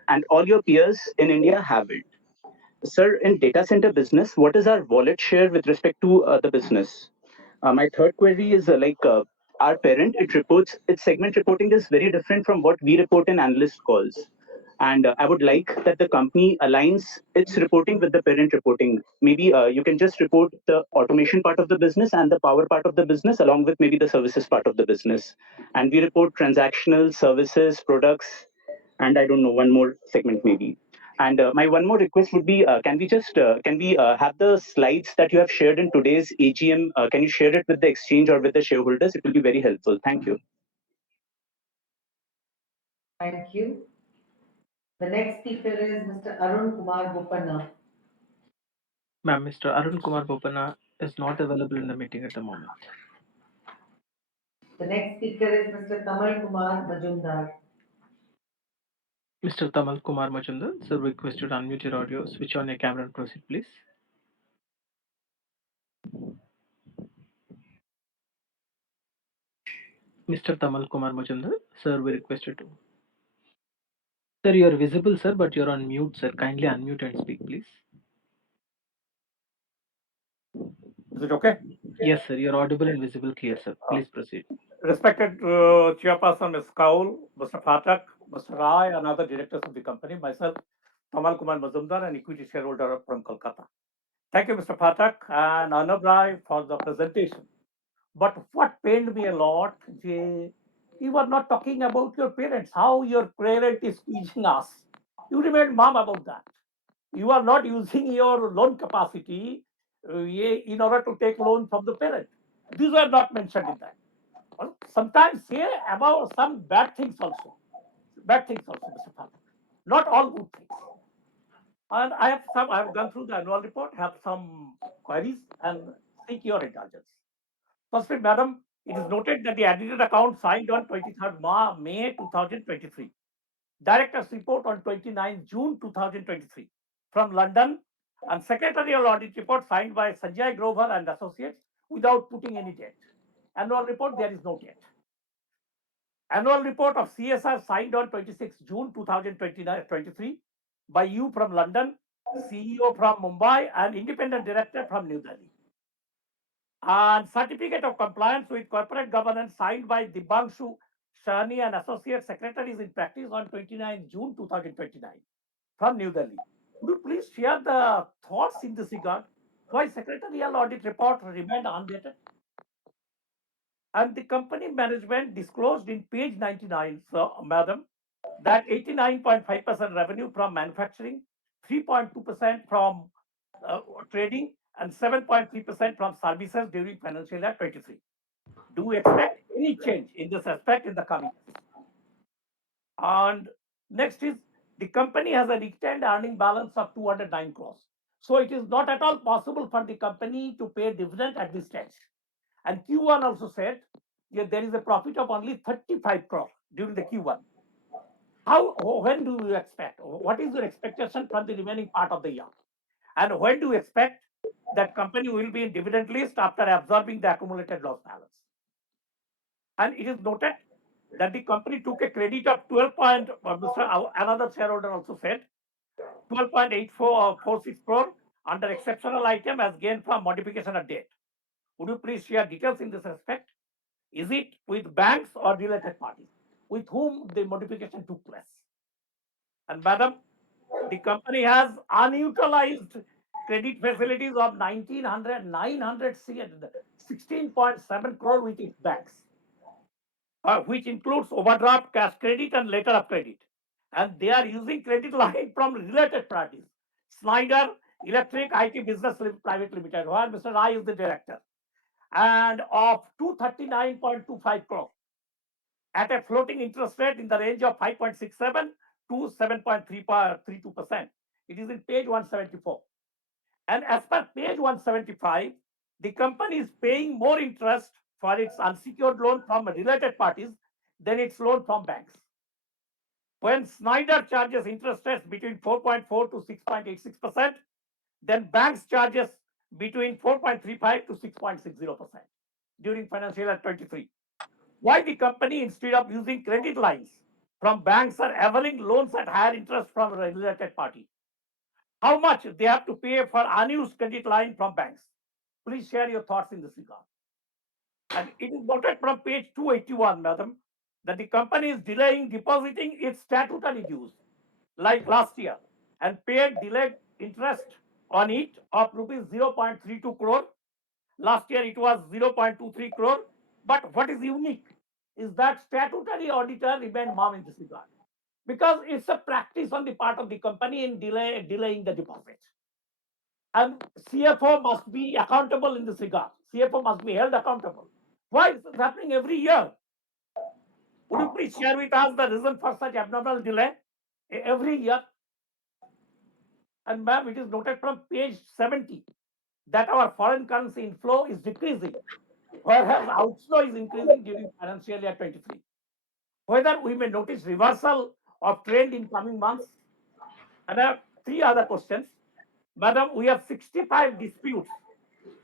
And all your peers in India have it. Sir, in data center business, what is our wallet share with respect to the business? My third query is our parent, it reports, its segment reporting is very different from what we report in analyst calls. And I would like that the company aligns its reporting with the parent reporting. Maybe you can just report the automation part of the business and the power part of the business along with maybe the services part of the business. And we report transactional services, products, and I don't know, one more segment maybe. And my one more request would be, can we have the slides that you have shared in today's AGM? Can you share it with the exchange or with the shareholders? It will be very helpful. Thank you. Thank you. The next speaker is Mr. Arun Kumar Bopanna. Ma'am, Mr. Arun Kumar Bopana is not available in the meeting at the moment. The next speaker is Mr. Tamal Kumar Majumdar. Mr. Tamal Kumar Majumdar, sir, request you to unmute your audio, switch on your camera and proceed, please. Mr. Tamal Kumar Majumdar, sir, we request you to. Sir, you are visible, sir, but you're on mute, sir. Kindly unmute and speak, please. Is it okay? Yes, sir, you're audible and visible clear, sir. Please proceed. Respected Chairperson Ms. Kaul, Mr. Phatak, Mr. Rai, and other directors of the company, myself, Tamal Kumar Mazumdar, an equity shareholder from Kolkata. Thank you, Mr. Phatak and Arnab Rai for the presentation. But what pained me a lot, you were not talking about your parents, how your parent is squeezing us. You remained mum about that. You are not using your loan capacity in order to take loan from the parent. These were not mentioned in that. Sometimes say about some bad things also. Bad things also, Mr. Phatak. Not all good things. And I have gone through the annual report, have some queries and seek your indulgence. Firstly, madam, it is noted that the audited account signed on 23rd May 2023. Director's report on 29 June 2023 from London and secretarial audit report signed by Sanjay Grover and Associates without putting any date. Annual report, there is no date. Annual report of CSR signed on 26 June 2023 by you from London, CEO from Mumbai, and independent director from New Delhi. And certificate of compliance with corporate governance signed by Dibanshu Shani and associate secretaries in practice on 29 June 2029 from New Delhi. Would you please share the thoughts in this regard? Why secretarial audit report remained undated? And the company management disclosed in page 99, madam, that 89.5% revenue from manufacturing, 3.2% from trading, and 7.3% from services during financial year 23. Do we expect any change in this aspect in the coming years? And next is the company has a retained earning balance of 209 crores. So it is not at all possible for the company to pay dividend at this stage. And Q1 also said that there is a profit of only 35 crore during the Q1. When do you expect? What is your expectation from the remaining part of the year? And when do you expect that company will be in dividend list after absorbing the accumulated loss balance? And it is noted that the company took a credit of 12 point, another shareholder also said, 12.8446 crore under exceptional item as gain from modification of debt. Would you please share details in this respect? Is it with banks or related parties with whom the modification took place? And madam, the company has unutilized credit facilities of 16.7 crore with its banks, which includes overdraft, cash credit, and letter of credit. And they are using credit line from related parties. Schneider Electric IT Business Private Limited, where Mr. Rai is the director, and of 239.25 crore at a floating interest rate in the range of 5.67 to 7.32%. It is in page 174. And as per page 175, the company is paying more interest for its unsecured loan from related parties than its loan from banks. When Schneider charges interest rates between 4.4 to 6.86%, then banks charges between 4.35 to 6.60% during financial year 23. Why the company, instead of using credit lines from banks, are availing loans at higher interest from a related party? How much they have to pay for unused credit line from banks? Please share your thoughts in this regard. And it is noted from page 281, madam, that the company is delaying depositing its statutory dues like last year and paid delayed interest on it of rupees 0.32 crore. Last year it was 0.23 crore. But what is unique is that statutory auditor remained mum in this regard, because it's a practice on the part of the company in delaying the deposit. And CFO must be accountable in this regard. CFO must be held accountable. Why is this happening every year? Would you please share with us the reason for such abnormal delay every year? And ma'am, it is noted from page 70 that our foreign currency inflow is decreasing, whereas outflow is increasing during financial year 23. Whether we may notice reversal of trend in coming months? And I have three other questions. Madam, we have 65 disputes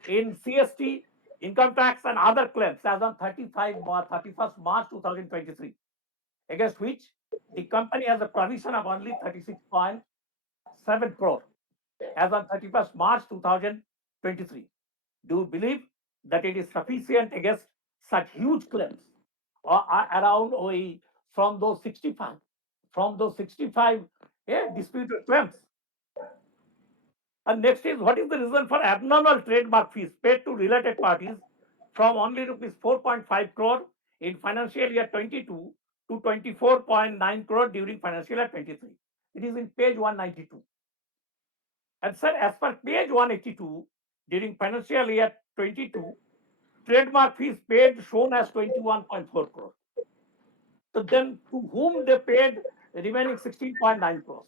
in CST, income tax, and other claims as on 31st March 2023, against which the company has a provision of only 36.7 crore as on 31st March 2023. Do you believe that it is sufficient against such huge claims, or around from those 65 disputed claims? And next is, what is the reason for abnormal trademark fees paid to related parties from only rupees 4.5 crore in financial year 22 to 24.9 crore during financial year 23? It is in page 192. And sir, as per page 182, during financial year 22, trademark fees paid shown as 21.4 crore. So then, to whom they paid remaining 16.9 crores?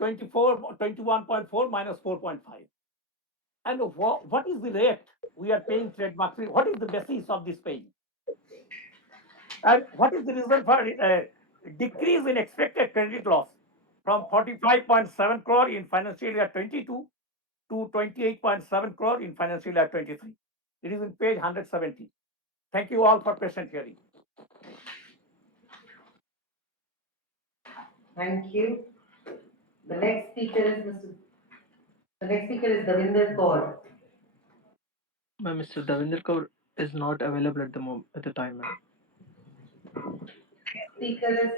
21.4 minus 4.5. And what is the rate we are paying trademark fee? What is the basis of this paying? And what is the reason for decrease in expected credit loss from 45.7 crore in financial year 22 to 28.7 crore in financial year 23? It is in page 170. Thank you all for patient hearing. Thank you. The next speaker is Davinder Kaur. Ma'am, Mr. Davinder Kaur is not available at the time, ma'am. Speaker is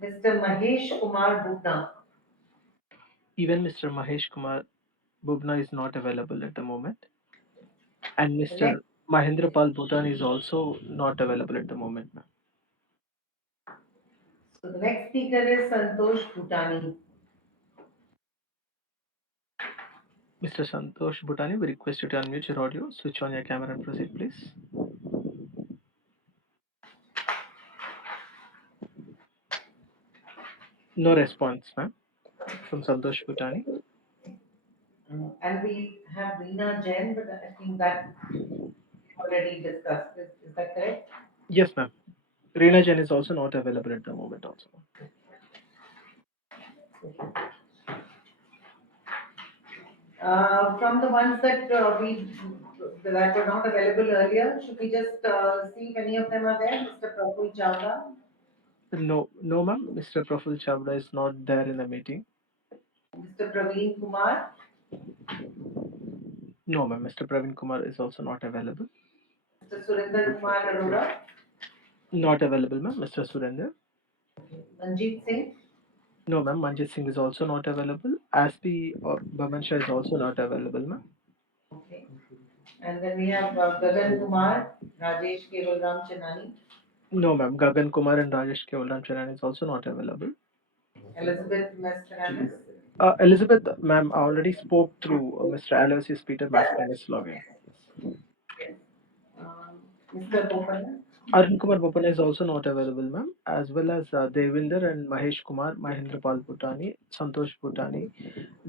Mr. Mahesh Kumar Bhutna. Even Mr. Mahesh Kumar Bubna is not available at the moment. And Mr. Mahendra Pal Bhutan is also not available at the moment, ma'am. So the next speaker is Santosh Bhutani. Mr. Santosh Bhutani, we request you to unmute your audio, switch on your camera and proceed, please. No response, ma'am, from Santosh Bhutani. And we have Reena Jain, but I think that already discussed. Is that correct? Yes, ma'am. Reena Jain is also not available at the moment also. From the ones that that were not available earlier, should we just see if any of them are there? Mr. Prabhu Chawla. No, ma'am. Mr. Praful Chavda is not there in the meeting. Mr. Praveen Kumar. No, ma'am. Mr. Praveen Kumar is also not available. Mr. Surinder Kumar Arora, Not available, ma'am. Mr. Surender. Manjeet Singh, No, ma'am. Manjit Singh is also not available. Aspi or Bamansha is also not available, ma'am. okay. And then we have Gagan Kumar, Rajesh Kevalram Chenani, No, ma'am. Gagan Kumar and Rajesh Kevalam Charan is also not available. Elizabeth Mascarenas, Elizabeth, ma'am, I already spoke through Mr. Aloysius Peter Mascarenhas login. Mr. Bopala, Arun Kumar Bopana is also not available, ma'am, as well as Devinder and Mahesh Kumar, Mahendrapal Bhutani, Santosh Bhutani,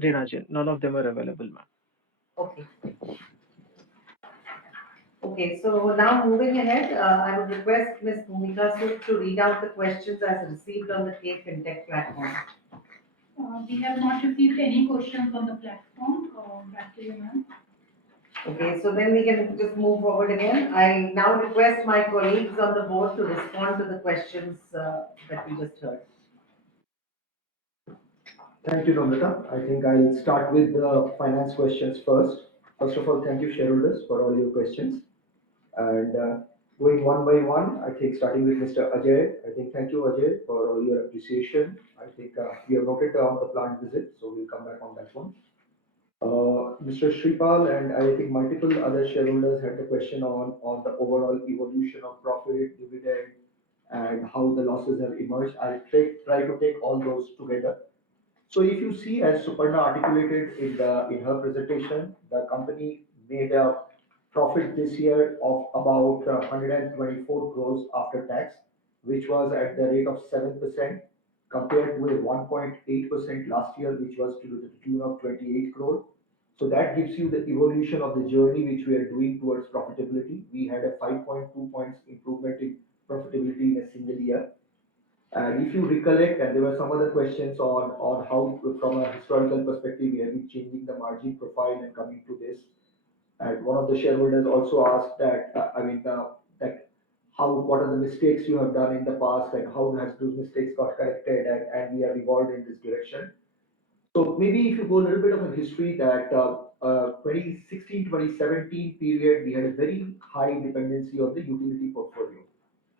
Reena Jain. None of them are available, ma'am. okay. Okay, so now moving ahead, I would request Ms. Bhumika Sud to read out the questions as received on the K FinTech platform. We have not received any questions on the platform. Back to you, ma'am. Okay, so then we can just move forward again. I now request my colleagues on the board to respond to the questions that we just heard. Thank you, Namrata. I think I'll start with the finance questions first. First of all, thank you, shareholders, for all your questions. And going one by one, I think starting with Mr. Ajay, I think thank you, Ajay, for all your appreciation. I think we have noted down the plant visit, so we'll come back on that one. Mr. Shripal and I think multiple other shareholders had the question on the overall evolution of profit, dividend, and how the losses have emerged. I'll try to take all those together. So if you see, as Suparna articulated in her presentation, the company made a profit this year of about 124 crores after tax, which was at the rate of 7% compared to a 1.8% last year, which was to the tune of 28 crore. So that gives you the evolution of the journey which we are doing towards profitability. We had a 5.2 points improvement in profitability in a single year. And if you recollect, and there were some other questions on how, from a historical perspective, we have been changing the margin profile and coming to this. And one of the shareholders also asked that, that what are the mistakes you have done in the past and how has those mistakes got corrected and we have evolved in this direction. So maybe if you go a little bit of a history that 2016, 2017 period, we had a very high dependency on the utility portfolio.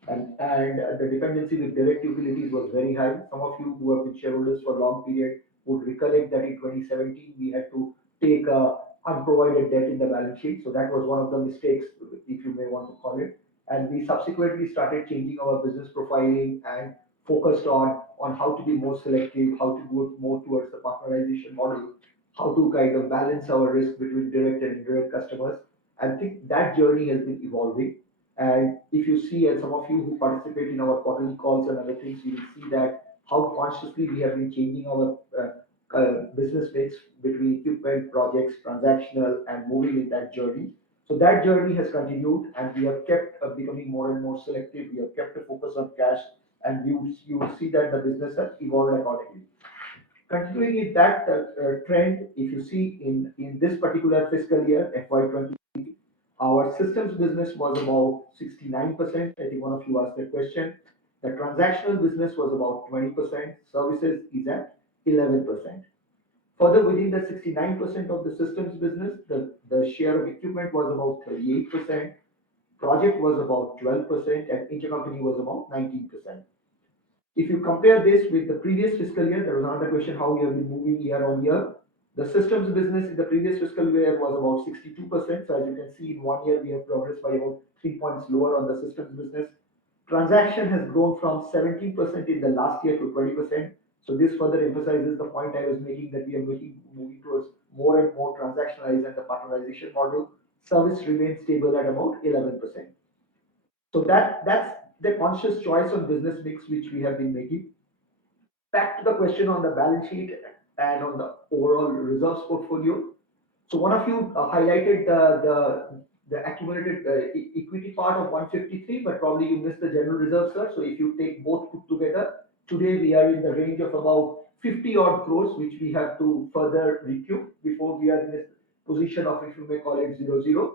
And the dependency with direct utilities was very high. Some of you who have been shareholders for a long period would recollect that in 2017 we had to take unprovided debt in the balance sheet. So that was one of the mistakes, if you may want to call it. And we subsequently started changing our business profiling and focused on how to be more selective, how to go more towards the partnerization model, how to kind of balance our risk between direct and indirect customers. I think that journey has been evolving. And if you see, and some of you who participate in our quarterly calls and other things, you will see that how consciously we have been changing our business mix between equipment, projects, transactional, and moving in that journey. So that journey has continued, and we have kept becoming more and more selective. We have kept a focus on cash, and you will see that the business has evolved accordingly. Continuing in that trend, if you see in this particular fiscal year, FY20, our systems business was about 69%. I think one of you asked that question. The transactional business was about 20%. Services is at 11%. Further, within the 69% of the systems business, the share of equipment was about 38%. Project was about 12%, and intercompany was about 19%. If you compare this with the previous fiscal year, there was another question how we have been moving year on year. The systems business in the previous fiscal year was about 62%. So as you can see, in 1 year, we have progressed by about 3 points lower on the systems business. Transaction has grown from 17% in the last year to 20%. So this further emphasizes the point I was making that we are moving towards more and more transactionalized and the partnerization model. Service remains stable at about 11%. So that's the conscious choice on business mix which we have been making. Back to the question on the balance sheet and on the overall reserves portfolio. So one of you highlighted the accumulated equity part of 153, but probably you missed the general reserve, sir. So if you take both put together, today we are in the range of about 50 odd crores, which we have to further recoup before we are in this position of, if you may call it, 0-0.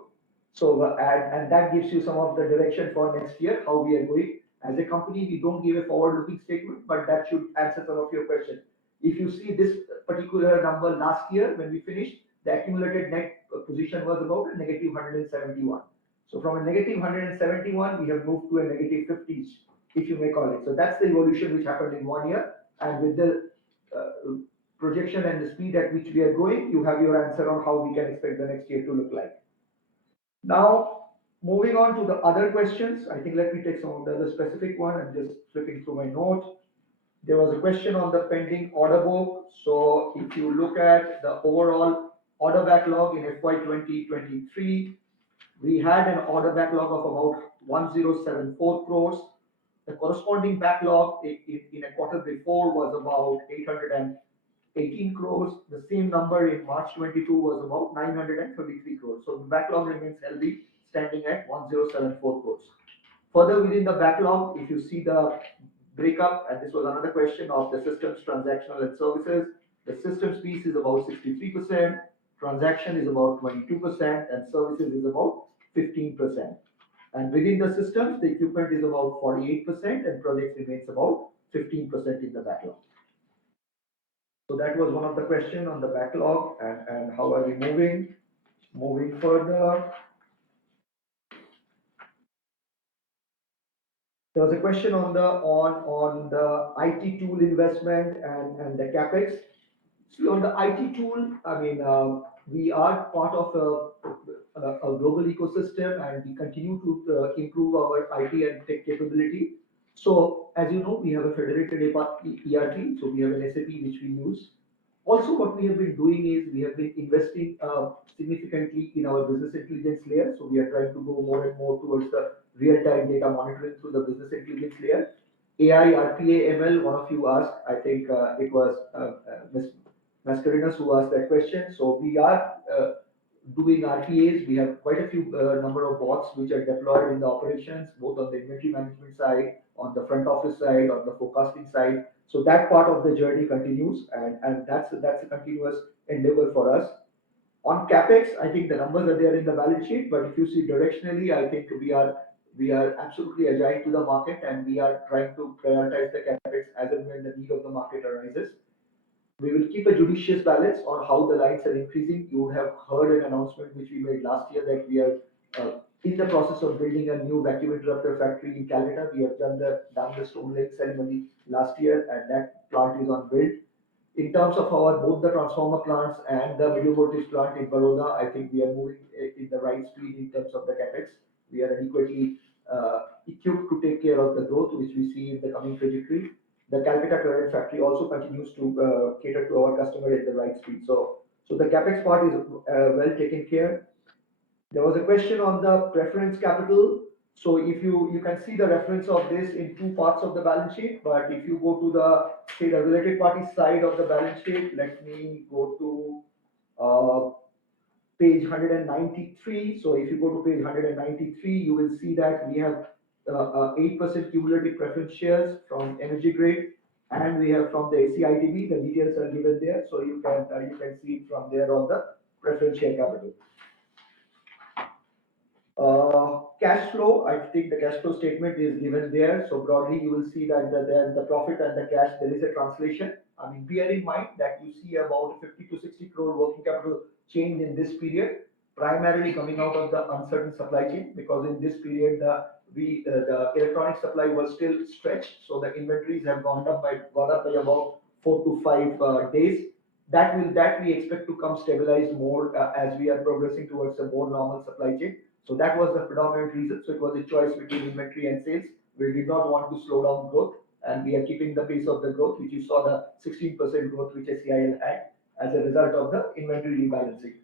So, and that gives you some of the direction for next year, how we are going. As a company, we don't give a forward-looking statement, but that should answer some of your questions. If you see this particular number last year when we finished, the accumulated net position was about a negative 171. So from a negative 171, we have moved to a negative 50s, if you may call it. So that's the evolution which happened in 1 year. And with the projection and the speed at which we are going, you have your answer on how we can expect the next year to look like. Now, moving on to the other questions, I think let me take some of the other specific one. I'm just flipping through my note. There was a question on the pending order book. So if you look at the overall order backlog in FY 2023, we had an order backlog of about 1074 crores. The corresponding backlog in a quarter before was about 818 crores. The same number in March 22 was about 933 crores. So the backlog remains healthy, standing at 1074 crores. Further within the backlog, if you see the breakup, and this was another question of the systems, transactional and services, the systems piece is about 63%, transaction is about 22%, and services is about 15%. And within the systems, the equipment is about 48%, and projects remains about 15% in the backlog. So that was one of the questions on the backlog and how are we moving. Moving further, there was a question on the IT tool investment and the capex. See, on the IT tool, I mean, we are part of a global ecosystem, and we continue to improve our IT and tech capability. So, as you know, we have a federated ERP, so we have an SAP which we use. Also, what we have been doing is we have been investing significantly in our business intelligence layer. So we are trying to go more and more towards the real-time data monitoring through the business intelligence layer. AI, RPA, ML, one of you asked, I think it was Ms. Mascarenas who asked that question. So we are doing RPAs. We have quite a few number of bots which are deployed in the operations, both on the inventory management side, on the front office side, on the forecasting side. So that part of the journey continues, and that's a continuous endeavor for us. On capex, I think the numbers are there in the balance sheet, but if you see directionally, I think we are absolutely agile to the market, and we are trying to prioritize the capex as and when the need of the market arises. We will keep a judicious balance on how the lines are increasing. You would have heard an announcement which we made last year that we are in the process of building a new vacuum interrupter factory in Calcutta. We have done the stone laying ceremony last year, and that plant is on build. In terms of our both the transformer plants and the medium voltage plant in Baroda, I think we are moving in the right speed in terms of the capex. We are adequately equipped to take care of the growth which we see in the coming trajectory. The Calcutta current factory also continues to cater to our customer at the right speed. So the capex part is well taken care. There was a question on the preference capital. So if you can see the reference of this in two parts of the balance sheet, but if you go to the, say, the related party side of the balance sheet, let me go to page 193. So if you go to page 193, you will see that we have 8% cumulative preference shares from Energy Grid, and we have from the ACITB. The details are given there, so you can see it from there on the preference share capital. Cash flow, I think the cash flow statement is given there. So broadly, you will see that the profit and the cash, there is a translation. I mean, bear in mind that you see about 50 to 60 crore working capital change in this period, primarily coming out of the uncertain supply chain, because in this period, the electronic supply was still stretched. So the inventories have gone up by about 4 to 5 days. That we expect to come stabilize more as we are progressing towards a more normal supply chain. So that was the predominant reason. So it was a choice between inventory and sales. We did not want to slow down growth, and we are keeping the pace of the growth, which you saw the 16% growth which SEIL had as a result of the inventory rebalancing.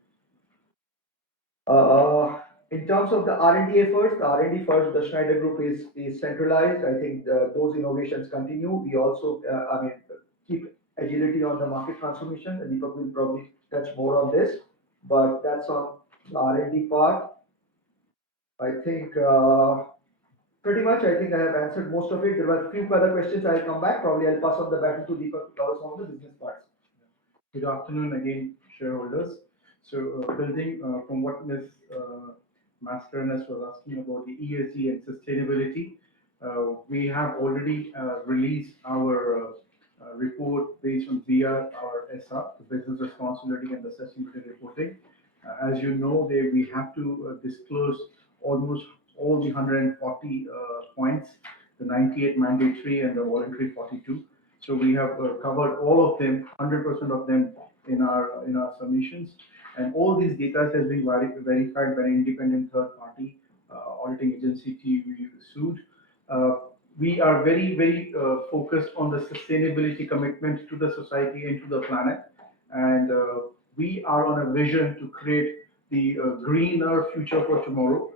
In terms of the R&D efforts, the R&D first, the Schneider Group is centralized. I think those innovations continue. We also, keep agility on the market transformation. And Deepak will probably touch more on this, but that's on the R&D part. I think pretty much, I think I have answered most of it. There were a few other questions. I'll come back. Probably I'll pass on the baton to Deepak to cover some of the business parts. Good afternoon again, shareholders. So building from what Ms. Mascarenas was asking about the ESG and sustainability, we have already released our report based on BR, our SR, the Business Responsibility and the Sustainability Reporting. As you know, we have to disclose almost all the 140 points, the 98 mandatory and the voluntary 42. So we have covered all of them, 100% of them in our submissions, and all these data has been verified by an independent third party auditing agency TÜV Sud. We are very focused on the sustainability commitment to the society and to the planet, and we are on a vision to create the greener future for tomorrow.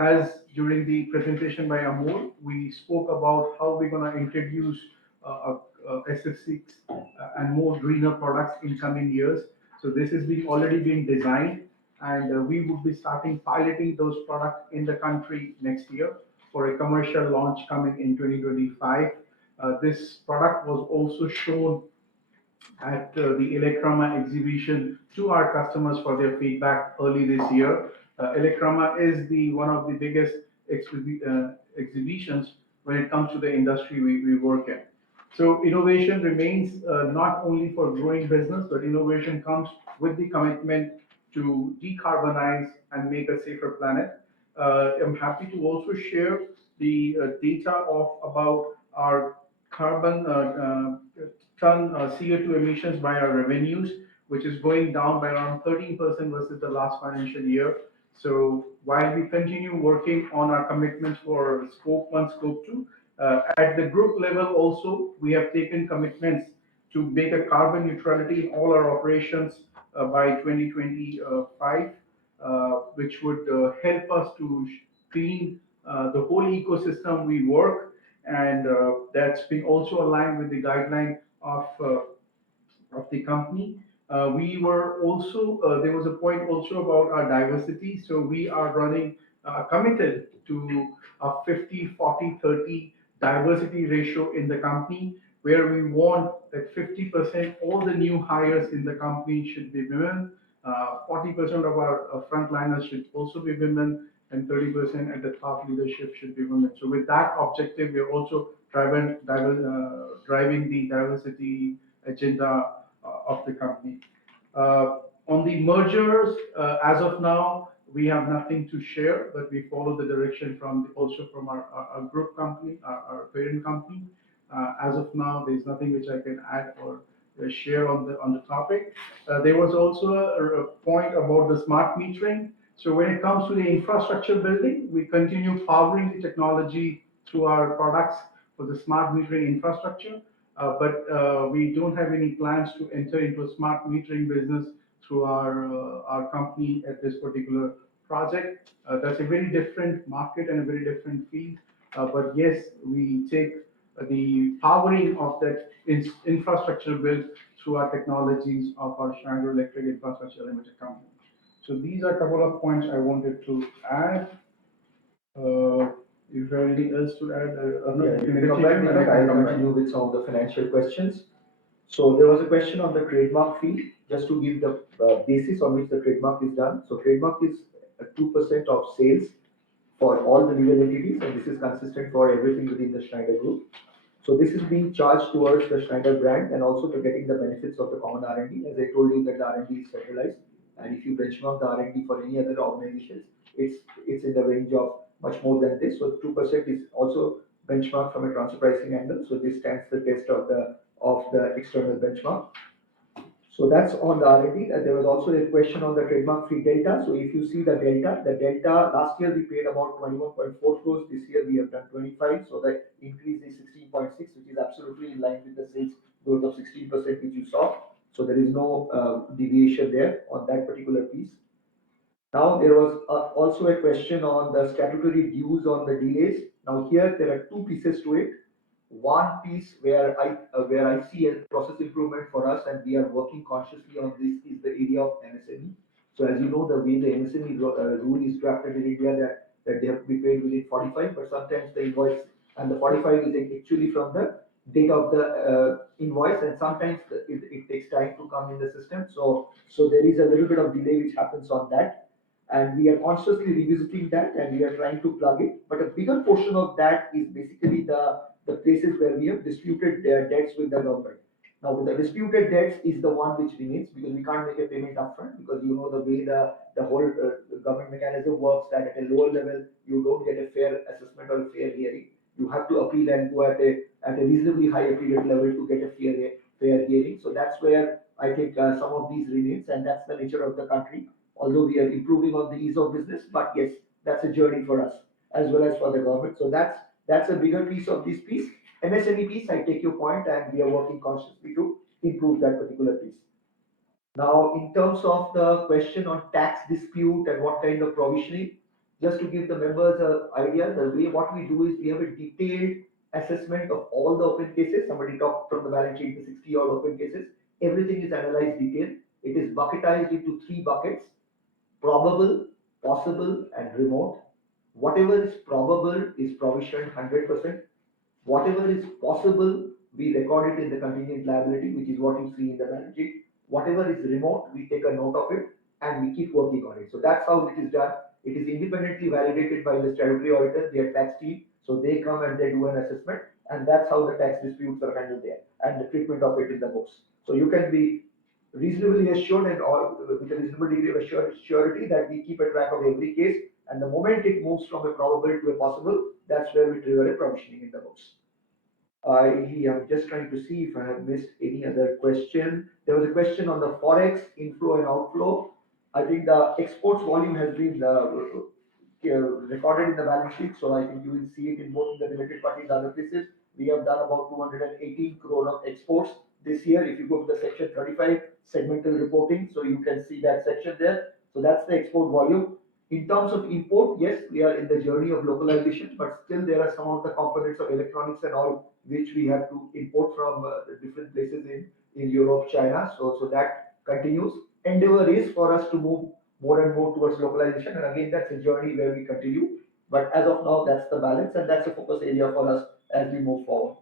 As during the presentation by Amol, we spoke about how we're going to introduce SF6 and more greener products in coming years. So this is already being designed, and we would be starting piloting those products in the country next year for a commercial launch coming in 2025. This product was also shown at the Electrama exhibition to our customers for their feedback early this year. Electrama is one of the biggest exhibitions when it comes to the industry we work in. So innovation remains not only for growing business, but innovation comes with the commitment to decarbonize and make a safer planet. I'm happy to also share the data of about our carbon ton CO2 emissions by our revenues, which is going down by around 13% versus the last financial year. So while we continue working on our commitments for scope 1, scope 2, at the group level also, we have taken commitments to make a carbon neutrality in all our operations by 2025, which would help us to clean the whole ecosystem we work, and that's been also aligned with the guideline of the company. We were also, there was a point also about our diversity. So we are running committed to a 50-40-30 diversity ratio in the company, where we want that 50% all the new hires in the company should be women, 40% of our frontliners should also be women, and 30% at the top leadership should be women. So with that objective, we are also driving the diversity agenda of the company. On the mergers, as of now, we have nothing to share, but we follow the direction also from our group company, our parent company. As of now, there's nothing which I can add or share on the topic. There was also a point about the smart metering. So when it comes to the infrastructure building, we continue powering the technology through our products for the smart metering infrastructure. But we don't have any plans to enter into a smart metering business through our company at this particular project. That's a very different market and a very different field. But yes, we take the powering of that infrastructure built through our technologies of our Schneider Electric Infrastructure Limited company. So these are a couple of points I wanted to add. Is there anything else to add? Yeah, you can come back, and I'll continue with some of the financial questions. So there was a question on the trademark fee, just to give the basis on which the trademark is done. So trademark is 2% of sales for all the legal entities, and this is consistent for everything within the Schneider Group. So this is being charged towards the Schneider brand and also to getting the benefits of the common R&D. As I told you that the R&D is centralized, and if you benchmark the R&D for any other organizations, it's in the range of much more than this. So 2% is also benchmarked from a transfer pricing angle. So this stands the test of the external benchmark. So that's on the R&D. There was also a question on the trademark fee delta. So if you see the delta last year we paid about 21.4 crores. This year we have done 25. So the increase is 16.6, which is absolutely in line with the sales growth of 16% which you saw. So there is no deviation there on that particular piece. Now there was also a question on the statutory dues on the delays. Now here there are two pieces to it. One piece where I see a process improvement for us, and we are working consciously on this, is the area of MSME. So as you know, the way the MSME rule is drafted in India, that they have to be paid within 45, but sometimes the invoice and the 45 is actually from the date of the invoice, and sometimes it takes time to come in the system. So there is a little bit of delay which happens on that. And we are consciously revisiting that, and we are trying to plug it. But a bigger portion of that is basically the places where we have disputed their debts with the government. Now, with the disputed debts is the one which remains because we can't make a payment upfront because you know the way the whole government mechanism works that at a lower level you don't get a fair assessment or a fair hearing. You have to appeal and go at a reasonably high appellate level to get a fair hearing. So that's where I think some of these remains, and that's the nature of the country. Although we are improving on the ease of business, but yes, that's a journey for us as well as for the government. So that's a bigger piece of this piece. MSME piece, I take your point, and we are working consciously to improve that particular piece. Now, in terms of the question on tax dispute and what kind of provisioning, just to give the members an idea, the way what we do is we have a detailed assessment of all the open cases. Somebody talked from the balance sheet, the 60 odd open cases. Everything is analyzed detailed. It is bucketized into 3 buckets: probable, possible, and remote. Whatever is probable is provisioned 100%. Whatever is possible, we record it in the contingent liability, which is what you see in the balance sheet. Whatever is remote, we take a note of it and we keep working on it. So that's how it is done. It is independently validated by the statutory auditors, their tax team. So they come and they do an assessment, and that's how the tax disputes are handled there and the treatment of it in the books. So you can be reasonably assured and or with a reasonable degree of surety that we keep a track of every case, and the moment it moves from a probable to a possible, that's where we trigger a provisioning in the books. I am just trying to see if I have missed any other question. There was a question on the forex inflow and outflow. I think the exports volume has been recorded in the balance sheet, so I think you will see it in both the related parties and other places. We have done about 218 crore of exports this year. If you go to the section 35 segmental reporting, so you can see that section there. So that's the export volume. In terms of import, yes, we are in the journey of localization, but still there are some of the components of electronics and all which we have to import from different places in Europe, China. So that continues. Endeavor is for us to move more and more towards localization, and again, that's a journey where we continue. But as of now, that's the balance, and that's a focus area for us as we move forward.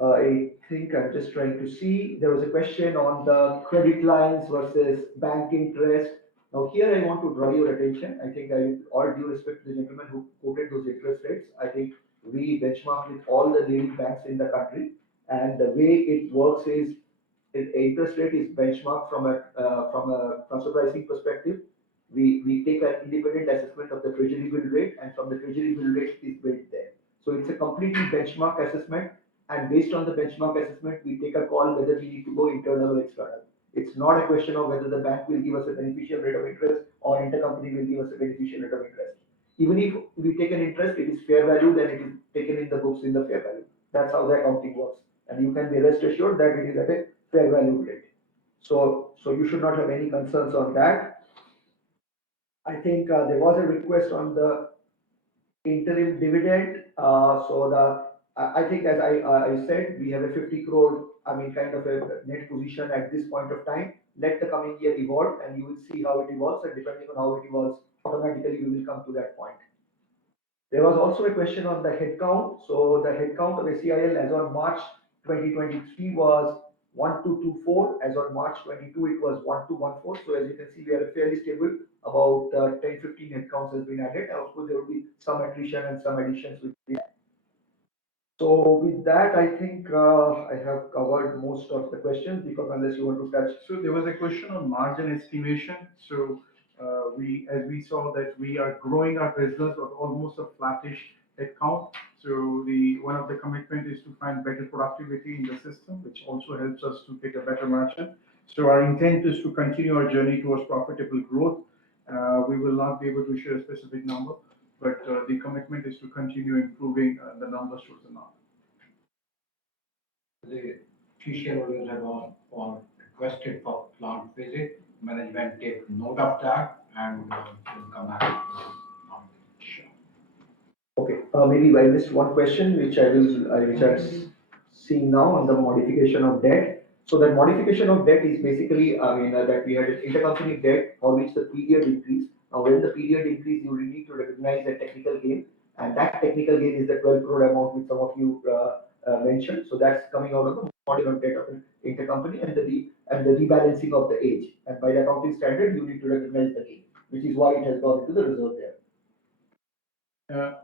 I think I'm just trying to see. There was a question on the credit lines versus bank interest. Now here I want to draw your attention. I think all due respect to the gentleman who quoted those interest rates, I think we benchmark with all the leading banks in the country, and the way it works is interest rate is benchmarked from a transfer pricing perspective. We take an independent assessment of the treasury bill rate, and from the treasury bill rate is built there. So it's a completely benchmark assessment, and based on the benchmark assessment, we take a call whether we need to go internal or external. It's not a question of whether the bank will give us a beneficial rate of interest or intercompany will give us a beneficial rate of interest. Even if we take an interest, it is fair value, then it is taken in the books in the fair value. That's how the accounting works. And you can be rest assured that it is at a fair value rate. So you should not have any concerns on that. I think there was a request on the interim dividend. I think as I said, we have a 50 crore, kind of a net position at this point of time. Let the coming year evolve, and you will see how it evolves, and depending on how it evolves, automatically we will come to that point. There was also a question on the headcount. So the headcount of SEIL as on March 2023 was 1224. As on March 22, it was 1214. So as you can see, we are fairly stable. About 10-15 headcounts has been added. Of course, there will be some attrition and some additions with that. So with that, I think I have covered most of the questions, because unless you want to touch. So there was a question on margin estimation. So as we saw that we are growing our business at almost a flattish headcount. So one of the commitment is to find better productivity in the system, which also helps us to get a better margin. So our intent is to continue our journey towards profitable growth. We will not be able to share a specific number, but the commitment is to continue improving the numbers towards the norm. The few shareholders have all requested for plant visit. Management take note of that and will come back. Okay, maybe I missed one question, which I'm seeing now on the modification of debt. So that modification of debt is basically, that we had an intercompany debt for which the period increased. Now, when the period increased, you will need to recognize a technical gain, and that technical gain is the 12 crore amount which some of you mentioned. So that's coming out of the modification of debt of an intercompany and the rebalancing of the age. And by the accounting standard, you need to recognize the gain, which is why it has gone into the reserve there.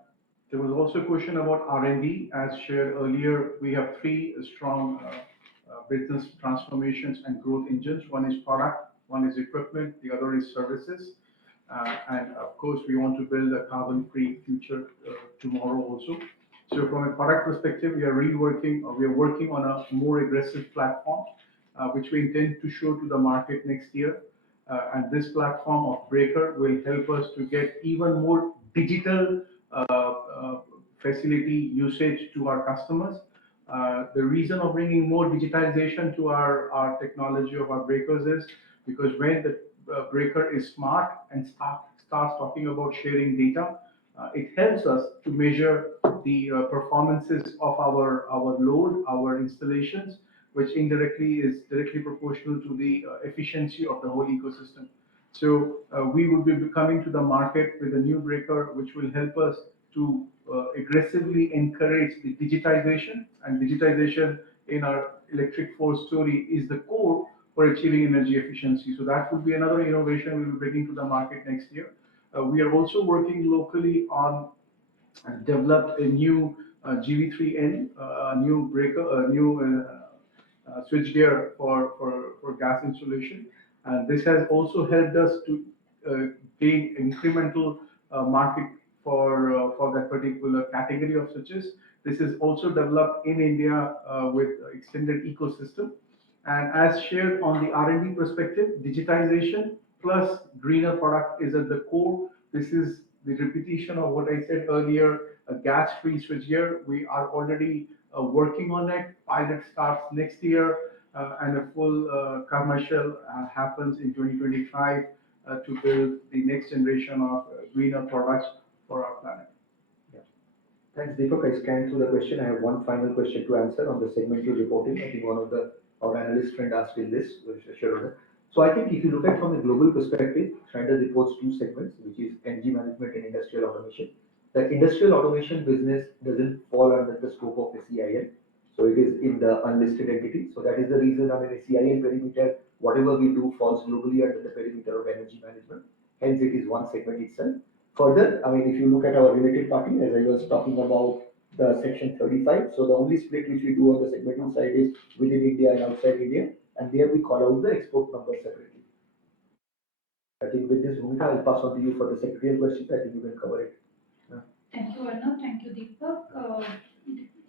There was also a question about R&D. As shared earlier, we have three strong business transformations and growth engines. One is product, one is equipment, the other is services. And of course, we want to build a carbon-free future tomorrow also. So from a product perspective, we are working on a more aggressive platform, which we intend to show to the market next year. And this platform of Breaker will help us to get even more digital facility usage to our customers. The reason of bringing more digitalization to our technology of our breakers is because when the breaker is smart and starts talking about sharing data, it helps us to measure the performances of our load, our installations, which indirectly is directly proportional to the efficiency of the whole ecosystem. So we would be coming to the market with a new breaker, which will help us to aggressively encourage the digitization, and digitization in our electric force story is the core for achieving energy efficiency. So that would be another innovation we will bring into the market next year. We are also working locally on and developed a new GV3N, new breaker, a new switchgear for gas insulation. And this has also helped us to gain incremental market for that particular category of switches. This is also developed in India with extended ecosystem. And as shared on the R&D perspective, digitization plus greener product is at the core. This is the repetition of what I said earlier, a gas-free switchgear. We are already working on it. Pilot starts next year, and a full commercial happens in 2025 to build the next generation of greener products for our planet. Thanks, Deepak. I scanned through the question. I have one final question to answer on the segmental reporting. I think one of our analyst friend asked in this, which is shareholder. So I think if you look at from a global perspective, Schneider reports two segments, which is energy management and industrial automation. The industrial automation business doesn't fall under the scope of a CIL. So it is in the unlisted entity. So that is the reason, I mean, a CIL perimeter, whatever we do falls globally under the perimeter of energy management. Hence, it is one segment itself. Further, I mean, if you look at our related party, as I was talking about the section 35, so the only split which we do on the segmental side is within India and outside India, and there we call out the export numbers separately. I think with this, Bhumika, I'll pass on to you for the secretarial questions. I think you can cover it. Thank you, Arnav. Thank you, Deepak.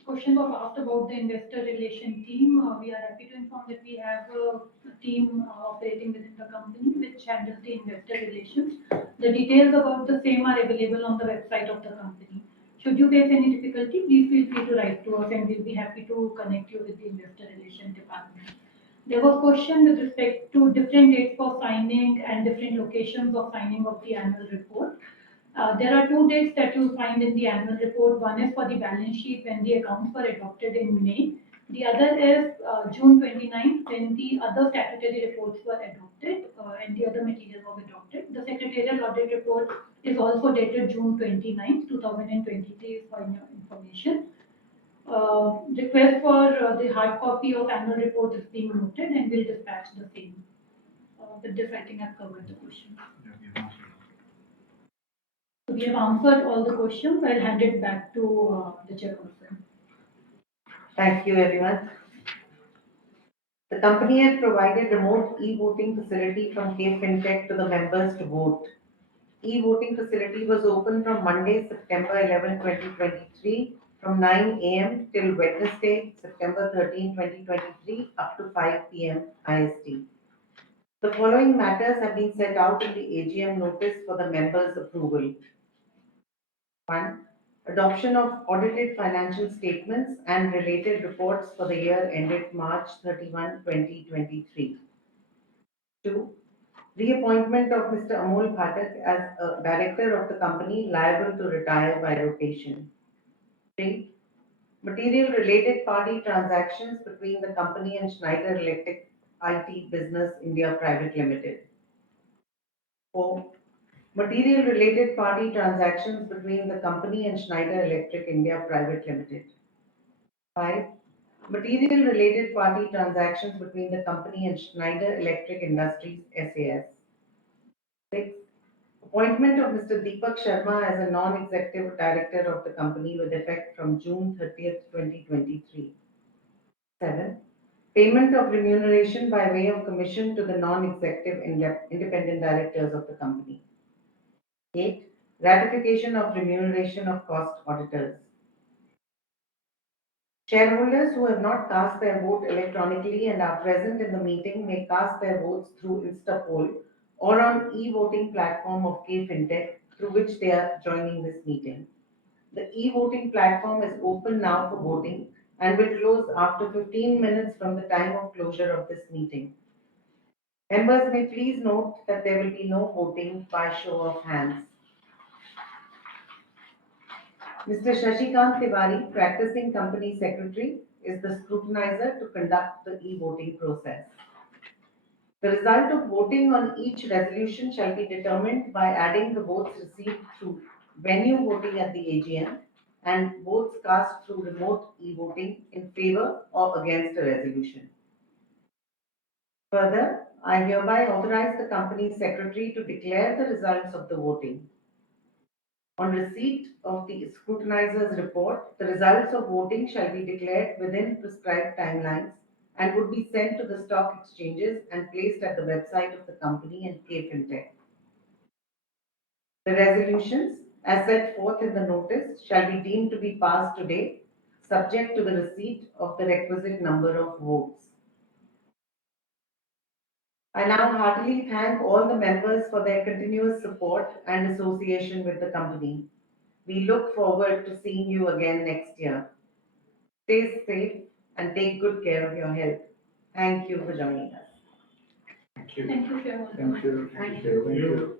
Question was asked about the investor relation team. We are happy to inform that we have a team operating within the company which handles the investor relations. The details about the same are available on the website of the company. Should you face any difficulty, please feel free to write to us and we'll be happy to connect you with the investor relation department. There was question with respect to different dates for signing and different locations of signing of the annual report. There are two dates that you'll find in the annual report. One is for the balance sheet when the accounts were adopted in May. The other is June 29th when the other statutory reports were adopted and the other material was adopted. The secretarial audit report is also dated June 29th, 2023 for your information. Request for the hard copy of annual report is being noted and we'll dispatch the same. With this, I think I've covered the question. We have answered all the questions. I'll hand it back to the chairperson. Thank you, everyone. The company has provided remote e-voting facility from K FinTech to the members to vote. E-voting facility was open from Monday, September 11, 2023, from 9 a.m. till Wednesday, September 13, 2023, up to 5 p.m. IST. The following matters have been set out in the AGM notice for the members' approval. 1. Adoption of audited financial statements and related reports for the year ended March 31, 2023. 2. Reappointment of Mr. Amol Phatak as a director of the company liable to retire by rotation. 3. Material related party transactions between the company and Schneider Electric IT Business India Private Limited. 4. Material related party transactions between the company and Schneider Electric India Private Limited. 5. Material related party transactions between the company and Schneider Electric Industries SAS. 6. Appointment of Mr. Deepak Sharma as a non-executive director of the company with effect from June 30th, 2023. 7. Payment of remuneration by way of commission to the non-executive independent directors of the company. 8. Ratification of remuneration of cost auditors. Shareholders who have not cast their vote electronically and are present in the meeting may cast their votes through InstaPoll or on e-voting platform of KFintech through which they are joining this meeting. The e-voting platform is open now for voting and will close after 15 minutes from the time of closure of this meeting. Members may please note that there will be no voting by show of hands. Mr. Shashikant Tiwari, practicing company secretary, is the scrutinizer to conduct the e-voting process. The result of voting on each resolution shall be determined by adding the votes received through venue voting at the AGM and votes cast through remote e-voting in favor or against a resolution. Further, I hereby authorize the company secretary to declare the results of the voting. On receipt of the scrutinizer's report, the results of voting shall be declared within prescribed timelines and would be sent to the stock exchanges and placed at the website of the company and KFintech. The resolutions, as set forth in the notice, shall be deemed to be passed today, subject to the receipt of the requisite number of votes. I now heartily thank all the members for their continuous support and association with the company. We look forward to seeing you again next year. Stay safe and take good care of your health. Thank you for joining us. Thank you, Shareholder. Thank you. Thank you.